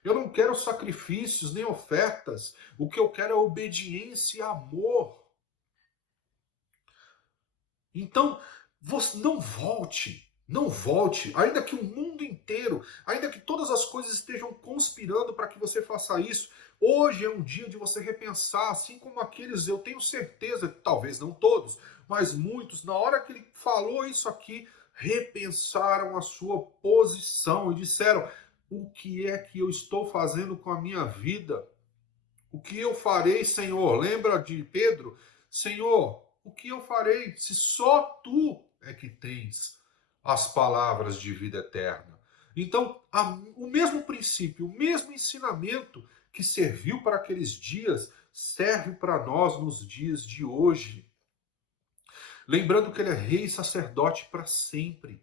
Eu não quero sacrifícios nem ofertas. O que eu quero é obediência e amor. Então, você não volte, ainda que o mundo inteiro, ainda que todas as coisas estejam conspirando para que você faça isso. Hoje é um dia de você repensar, assim como aqueles, eu tenho certeza, talvez não todos, mas muitos, na hora que ele falou isso aqui, repensaram a sua posição e disseram: o que é que eu estou fazendo com a minha vida? O que eu farei, Senhor? Lembra de Pedro? Senhor, o que eu farei se só tu é que tens as palavras de vida eterna? Então, o mesmo princípio, o mesmo ensinamento que serviu para aqueles dias, serve para nós nos dias de hoje. Lembrando que ele é rei e sacerdote para sempre,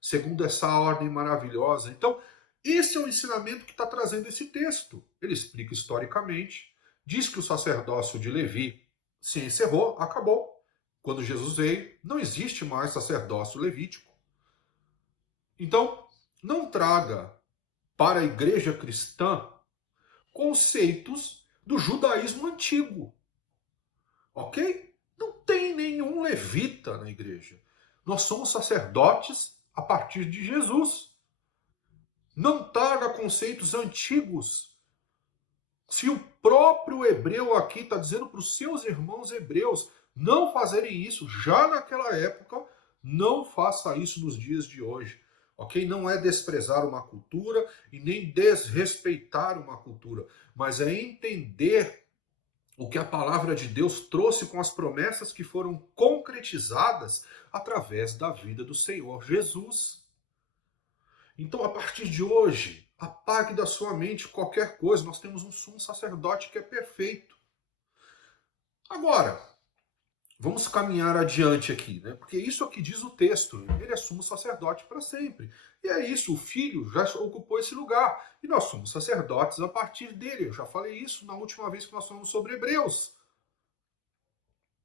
segundo essa ordem maravilhosa. Então, esse é o ensinamento que está trazendo esse texto. Ele explica historicamente, diz que o sacerdócio de Levi se encerrou, acabou. Quando Jesus veio, não existe mais sacerdócio levítico. Então, não traga para a igreja cristã conceitos do judaísmo antigo. Ok? Não tem nenhum levita na igreja. Nós somos sacerdotes a partir de Jesus. Não traga conceitos antigos. Se o próprio hebreu aqui está dizendo para os seus irmãos hebreus não fazerem isso já naquela época, não faça isso nos dias de hoje. Ok? Não é desprezar uma cultura e nem desrespeitar uma cultura, mas é entender o que a palavra de Deus trouxe com as promessas que foram concretizadas através da vida do Senhor Jesus. Então, a partir de hoje, apague da sua mente qualquer coisa. Nós temos um sumo sacerdote que é perfeito. Agora, Vamos caminhar adiante aqui, né? Porque isso aqui diz o texto. Ele é sumo sacerdote para sempre. E é isso, o Filho já ocupou esse lugar. E nós somos sacerdotes a partir dele. Eu já falei isso na última vez que nós falamos sobre Hebreus.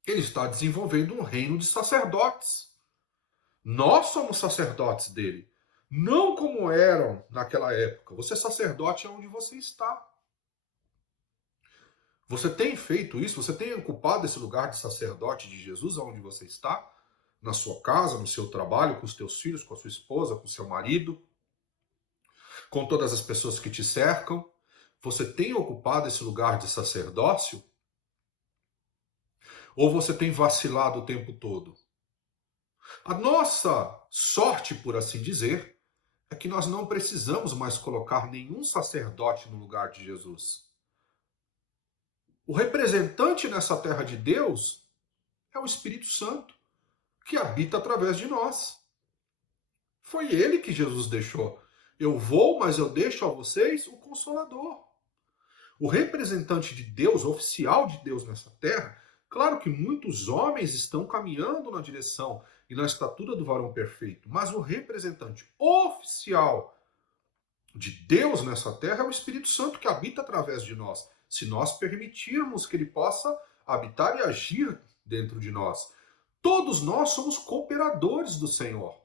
Ele está desenvolvendo um reino de sacerdotes. Nós somos sacerdotes dele. Não como eram naquela época. Você é sacerdote onde você está. Você tem feito isso? Você tem ocupado esse lugar de sacerdote de Jesus onde você está? Na sua casa, no seu trabalho, com os teus filhos, com a sua esposa, com o seu marido, com todas as pessoas que te cercam? Você tem ocupado esse lugar de sacerdócio? Ou você tem vacilado o tempo todo? A nossa sorte, por assim dizer, é que nós não precisamos mais colocar nenhum sacerdote no lugar de Jesus. O representante nessa terra de Deus é o Espírito Santo, que habita através de nós. Foi ele que Jesus deixou. Eu vou, mas eu deixo a vocês o Consolador. O representante de Deus, oficial de Deus nessa terra, claro que muitos homens estão caminhando na direção e na estatura do varão perfeito, mas o representante oficial de Deus nessa terra é o Espírito Santo que habita através de nós, se nós permitirmos que ele possa habitar e agir dentro de nós. Todos nós somos cooperadores do Senhor,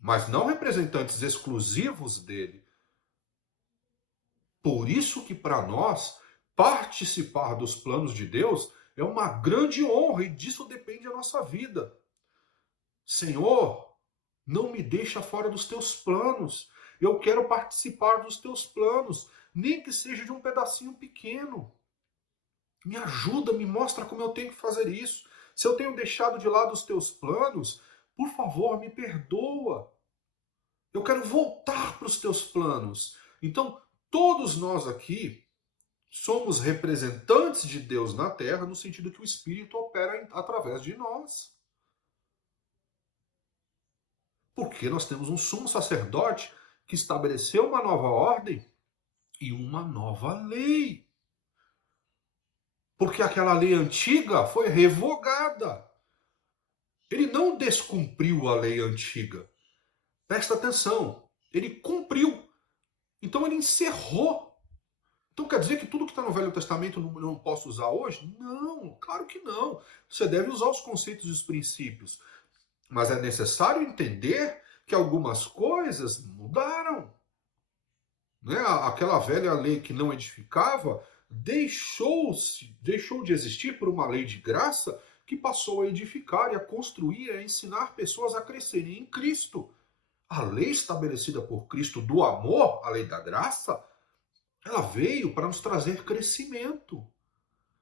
mas não representantes exclusivos dele. Por isso que para nós, participar dos planos de Deus é uma grande honra e disso depende a nossa vida. Senhor, não me deixa fora dos teus planos. Eu quero participar dos teus planos, nem que seja de um pedacinho pequeno. Me ajuda, me mostra como eu tenho que fazer isso. Se eu tenho deixado de lado os teus planos, por favor, me perdoa. Eu quero voltar para os teus planos. Então, todos nós aqui somos representantes de Deus na terra, no sentido que o Espírito opera através de nós. Porque nós temos um sumo sacerdote que estabeleceu uma nova ordem e uma nova lei. Porque aquela lei antiga foi revogada. Ele não descumpriu a lei antiga. Presta atenção, ele cumpriu. Então ele encerrou. Então quer dizer que tudo que está no Velho Testamento eu não posso usar hoje? Não, claro que não. Você deve usar os conceitos e os princípios. Mas é necessário entender que algumas coisas mudaram. Né? Aquela velha lei que não edificava deixou de existir por uma lei de graça que passou a edificar e a construir e a ensinar pessoas a crescerem em Cristo. A lei estabelecida por Cristo do amor, a lei da graça, ela veio para nos trazer crescimento.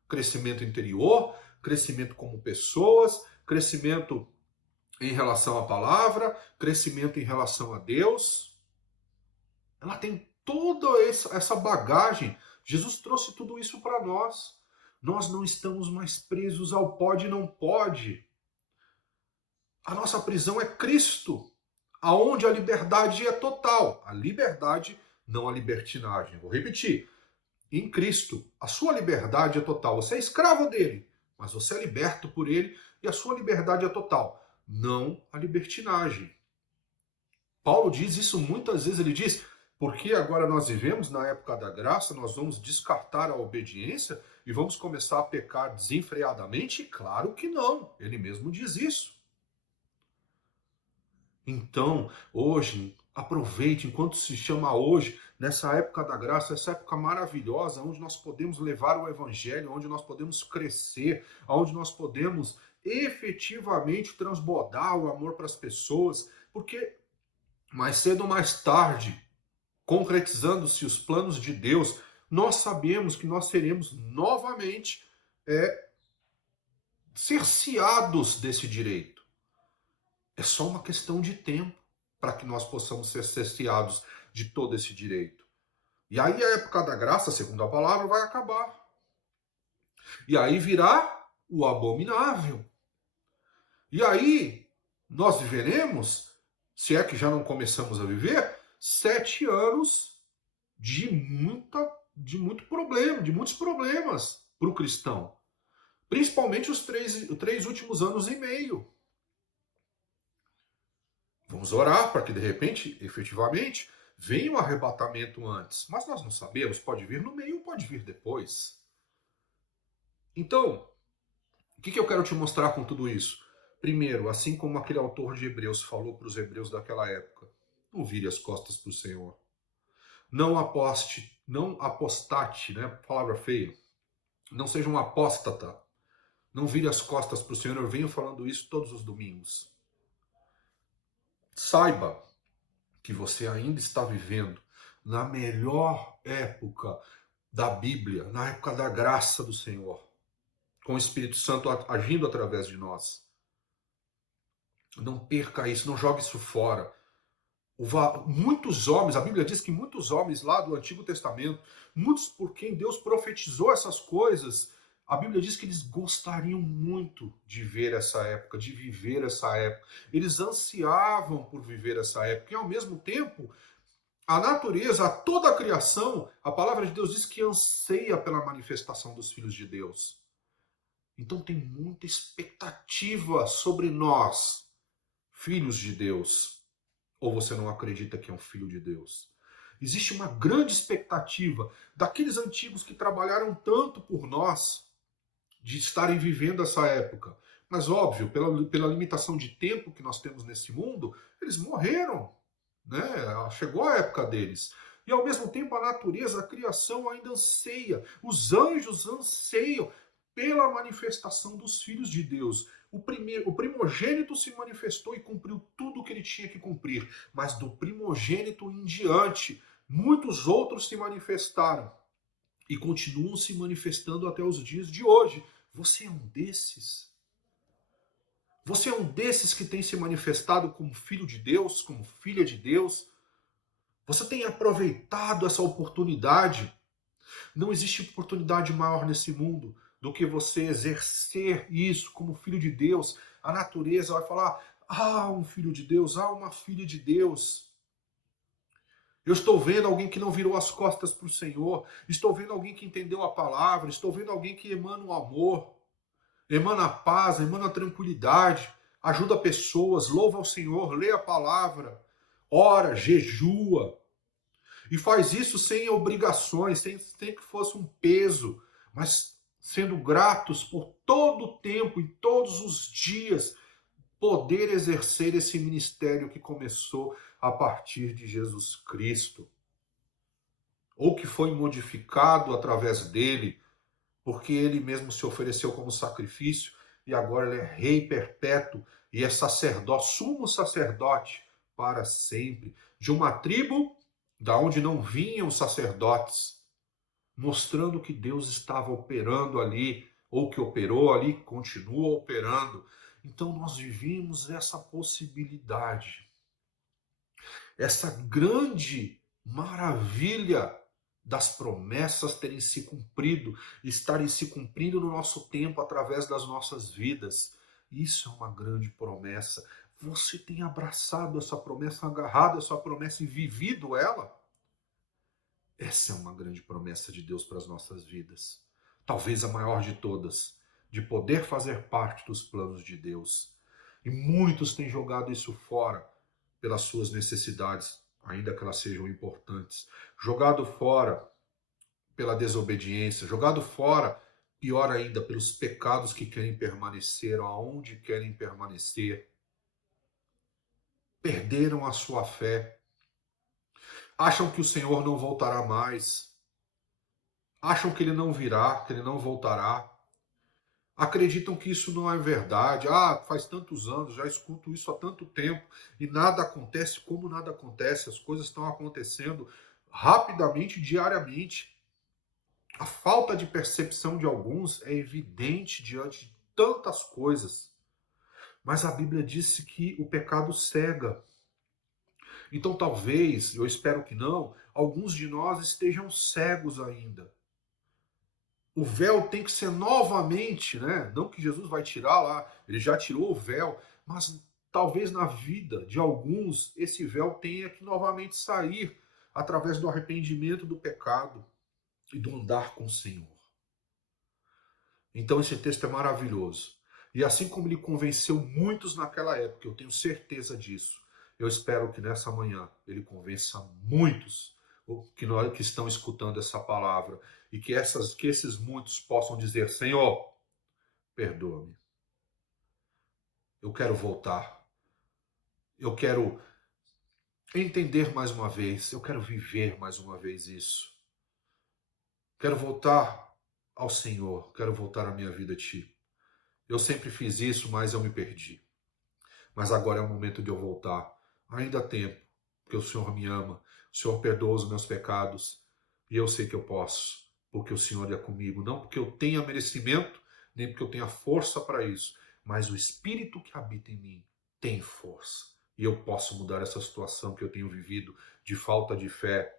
Crescimento interior, crescimento como pessoas, crescimento em relação à palavra, crescimento em relação a Deus. Ela tem toda essa bagagem. Jesus trouxe tudo isso para nós. Nós não estamos mais presos ao pode e não pode. A nossa prisão é Cristo, aonde a liberdade é total. A liberdade, não a libertinagem. Vou repetir. Em Cristo, a sua liberdade é total. Você é escravo dele, mas você é liberto por ele e a sua liberdade é total. Não a libertinagem. Paulo diz isso muitas vezes, ele diz, porque agora nós vivemos na época da graça, nós vamos descartar a obediência e vamos começar a pecar desenfreadamente? Claro que não, ele mesmo diz isso. Então, hoje, aproveite, enquanto se chama hoje, nessa época da graça, essa época maravilhosa, onde nós podemos levar o evangelho, onde nós podemos crescer, onde nós podemos efetivamente transbordar o amor para as pessoas, porque mais cedo ou mais tarde, concretizando-se os planos de Deus, nós sabemos que nós seremos novamente cerceados desse direito. É só uma questão de tempo para que nós possamos ser cerceados de todo esse direito. E aí a época da graça, segundo a palavra, vai acabar. E aí virá o abominável. E aí nós viveremos, se é que já não começamos a viver, 7 anos de muito problema, de muitos problemas para o cristão. Principalmente os três últimos anos e meio. Vamos orar para que, de repente, efetivamente, venha o arrebatamento antes. Mas nós não sabemos, pode vir no meio ou pode vir depois. Então, o que eu quero te mostrar com tudo isso? Primeiro, assim como aquele autor de Hebreus falou para os hebreus daquela época, não vire as costas para o Senhor. Não apostate, né? Palavra feia. Não seja um apóstata. Não vire as costas para o Senhor. Eu venho falando isso todos os domingos. Saiba que você ainda está vivendo na melhor época da Bíblia, na época da graça do Senhor, com o Espírito Santo agindo através de nós. Não perca isso, não jogue isso fora. Muitos homens, a Bíblia diz que muitos homens lá do Antigo Testamento, muitos por quem Deus profetizou essas coisas, a Bíblia diz que eles gostariam muito de ver essa época, de viver essa época. Eles ansiavam por viver essa época. E ao mesmo tempo, a natureza, toda a criação, a palavra de Deus diz que anseia pela manifestação dos filhos de Deus. Então tem muita expectativa sobre nós, filhos de Deus. Ou você não acredita que é um filho de Deus? Existe uma grande expectativa daqueles antigos que trabalharam tanto por nós, de estarem vivendo essa época. Mas óbvio, pela limitação de tempo que nós temos nesse mundo, eles morreram, né? Chegou a época deles. E ao mesmo tempo a natureza, a criação ainda anseia, os anjos anseiam pela manifestação dos filhos de Deus. O primogênito se manifestou e cumpriu tudo o que ele tinha que cumprir, mas do primogênito em diante, muitos outros se manifestaram e continuam se manifestando até os dias de hoje. Você é um desses? Você é um desses que tem se manifestado como filho de Deus, como filha de Deus? Você tem aproveitado essa oportunidade? Não existe oportunidade maior nesse mundo do que você exercer isso como filho de Deus. A natureza vai falar, um filho de Deus, uma filha de Deus. Eu estou vendo alguém que não virou as costas para o Senhor. Estou vendo alguém que entendeu a palavra. Estou vendo alguém que emana o amor, emana a paz, emana a tranquilidade, ajuda pessoas, louva ao Senhor, lê a palavra, ora, jejua. E faz isso sem obrigações, sem que fosse um peso, mas sendo gratos por todo o tempo e todos os dias poder exercer esse ministério que começou a partir de Jesus Cristo, ou que foi modificado através dele, porque ele mesmo se ofereceu como sacrifício e agora ele é rei perpétuo e é sacerdote, sumo sacerdote para sempre, de uma tribo da onde não vinham sacerdotes, mostrando que Deus estava operando ali, ou que operou ali, continua operando. Então nós vivimos essa possibilidade, essa grande maravilha das promessas terem se cumprido, estarem se cumprindo no nosso tempo através das nossas vidas. Isso é uma grande promessa. Você tem abraçado essa promessa, agarrado essa promessa e vivido ela? Essa é uma grande promessa de Deus para as nossas vidas. Talvez a maior de todas, de poder fazer parte dos planos de Deus. E muitos têm jogado isso fora pelas suas necessidades, ainda que elas sejam importantes. Jogado fora pela desobediência, jogado fora, pior ainda, pelos pecados que querem permanecer, aonde querem permanecer. Perderam a sua fé. Acham que o Senhor não voltará mais. Acham que ele não virá, que ele não voltará. Acreditam que isso não é verdade. Faz tantos anos, já escuto isso há tanto tempo e nada acontece. Como nada acontece? As coisas estão acontecendo rapidamente, diariamente. A falta de percepção de alguns é evidente diante de tantas coisas. Mas a Bíblia disse que o pecado cega. Então talvez, eu espero que não, alguns de nós estejam cegos ainda. O véu tem que ser novamente, né? Não que Jesus vai tirar lá, ele já tirou o véu, mas talvez na vida de alguns esse véu tenha que novamente sair através do arrependimento do pecado e do andar com o Senhor. Então esse texto é maravilhoso. E assim como ele convenceu muitos naquela época, eu tenho certeza disso, eu espero que nessa manhã ele convença muitos que estão escutando essa palavra e que esses muitos possam dizer: Senhor, perdoa-me. Eu quero voltar. Eu quero entender mais uma vez. Eu quero viver mais uma vez isso. Quero voltar ao Senhor. Quero voltar a minha vida a Ti. Eu sempre fiz isso, mas eu me perdi. Mas agora é o momento de eu voltar. Ainda há tempo, porque o Senhor me ama. O Senhor perdoa os meus pecados. E eu sei que eu posso, porque o Senhor é comigo. Não porque eu tenha merecimento, nem porque eu tenha força para isso, mas o Espírito que habita em mim tem força. E eu posso mudar essa situação que eu tenho vivido de falta de fé,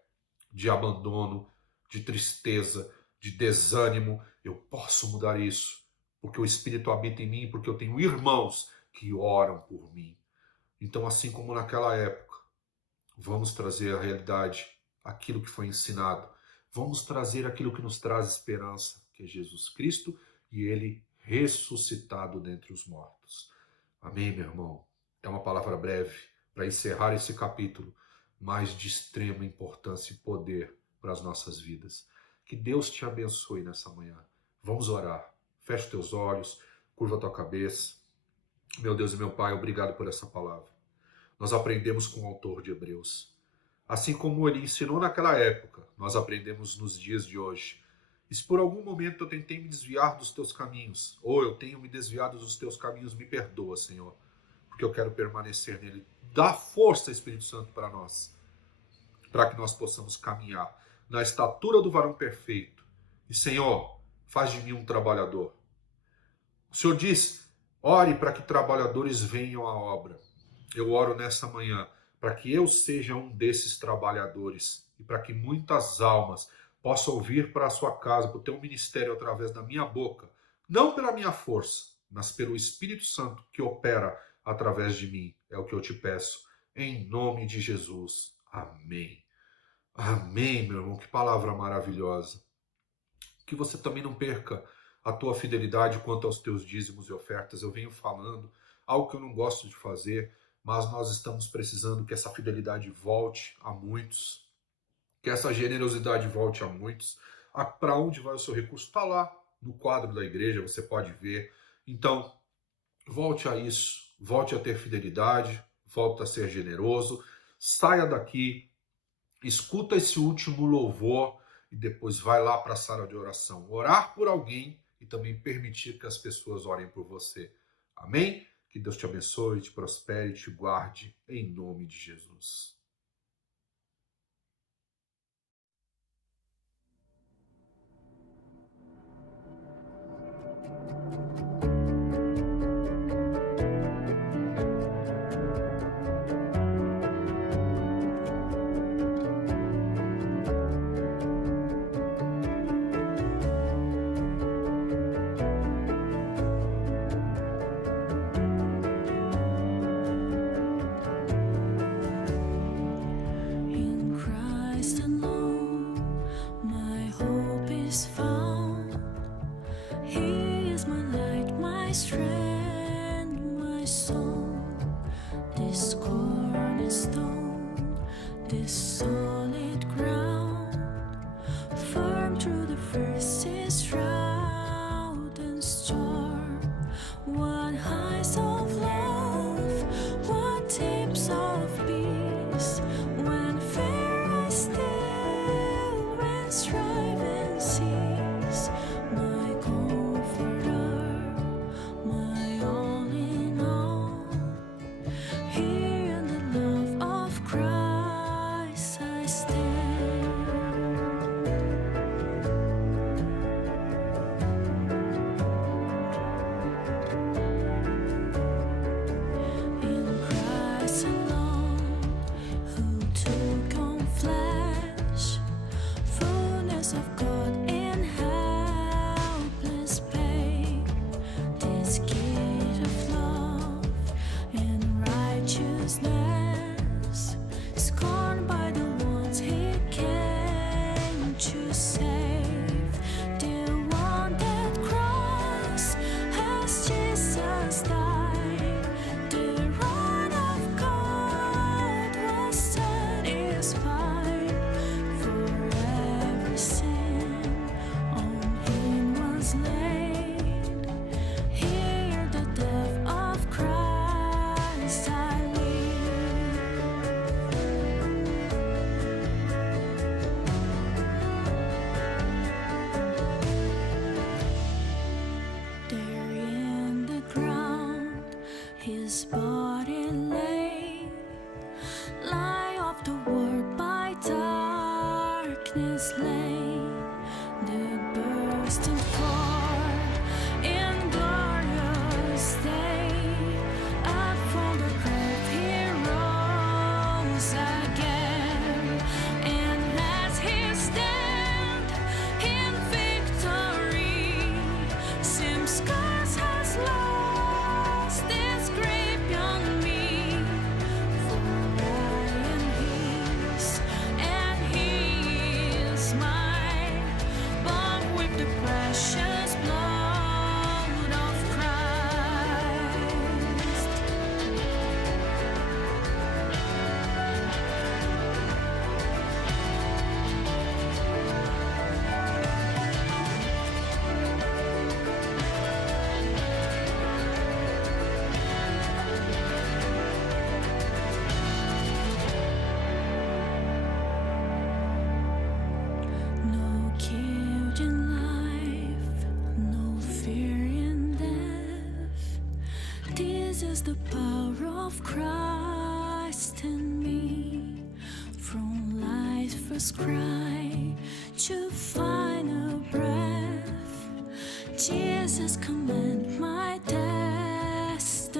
de abandono, de tristeza, de desânimo. Eu posso mudar isso, porque o Espírito habita em mim, porque eu tenho irmãos que oram por mim. Então, assim como naquela época, vamos trazer à realidade aquilo que foi ensinado. Vamos trazer aquilo que nos traz esperança, que é Jesus Cristo e Ele ressuscitado dentre os mortos. Amém, meu irmão? É uma palavra breve para encerrar esse capítulo, mas de extrema importância e poder para as nossas vidas. Que Deus te abençoe nessa manhã. Vamos orar. Feche os teus olhos, curva a tua cabeça. Meu Deus e meu Pai, obrigado por essa palavra. Nós aprendemos com o autor de Hebreus. Assim como ele ensinou naquela época, nós aprendemos nos dias de hoje. E se por algum momento eu tentei me desviar dos teus caminhos, ou eu tenho me desviado dos teus caminhos, me perdoa, Senhor, porque eu quero permanecer nele. Dá força, Espírito Santo, para nós, para que nós possamos caminhar na estatura do varão perfeito. E, Senhor, faz de mim um trabalhador. O Senhor diz: ore para que trabalhadores venham à obra. Eu oro nessa manhã para que eu seja um desses trabalhadores e para que muitas almas possam vir para a sua casa, para o teu ministério através da minha boca, não pela minha força, mas pelo Espírito Santo que opera através de mim. É o que eu te peço, em nome de Jesus. Amém. Amém, meu irmão. Que palavra maravilhosa. Que você também não perca a tua fidelidade quanto aos teus dízimos e ofertas. Eu venho falando algo que eu não gosto de fazer, mas nós estamos precisando que essa fidelidade volte a muitos, que essa generosidade volte a muitos. Para onde vai o seu recurso? Está lá no quadro da igreja, você pode ver. Então, volte a isso, volte a ter fidelidade, volte a ser generoso, saia daqui, escuta esse último louvor e depois vai lá para a sala de oração, orar por alguém e também permitir que as pessoas orem por você. Amém? Que Deus te abençoe, te prospere, te guarde, em nome de Jesus. In Christ alone, my hope is found. He is my light, my strength, my song. This cornerstone, this solid ground, firm through the fiercest drought and storm. What heights of love, what tips of peace, when fear I still, when strive and cease. My comforter, my all in all, here in the love of Christ I Jesus, the power of Christ in me. From life's first cry to final breath, Jesus command my destiny.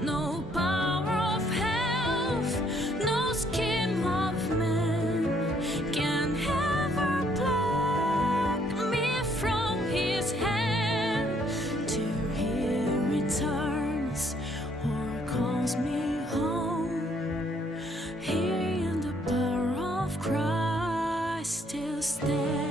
No power of health, no scheme of man can ever pluck me from his hand till he returns or calls me home. Here in the power of Christ still stands.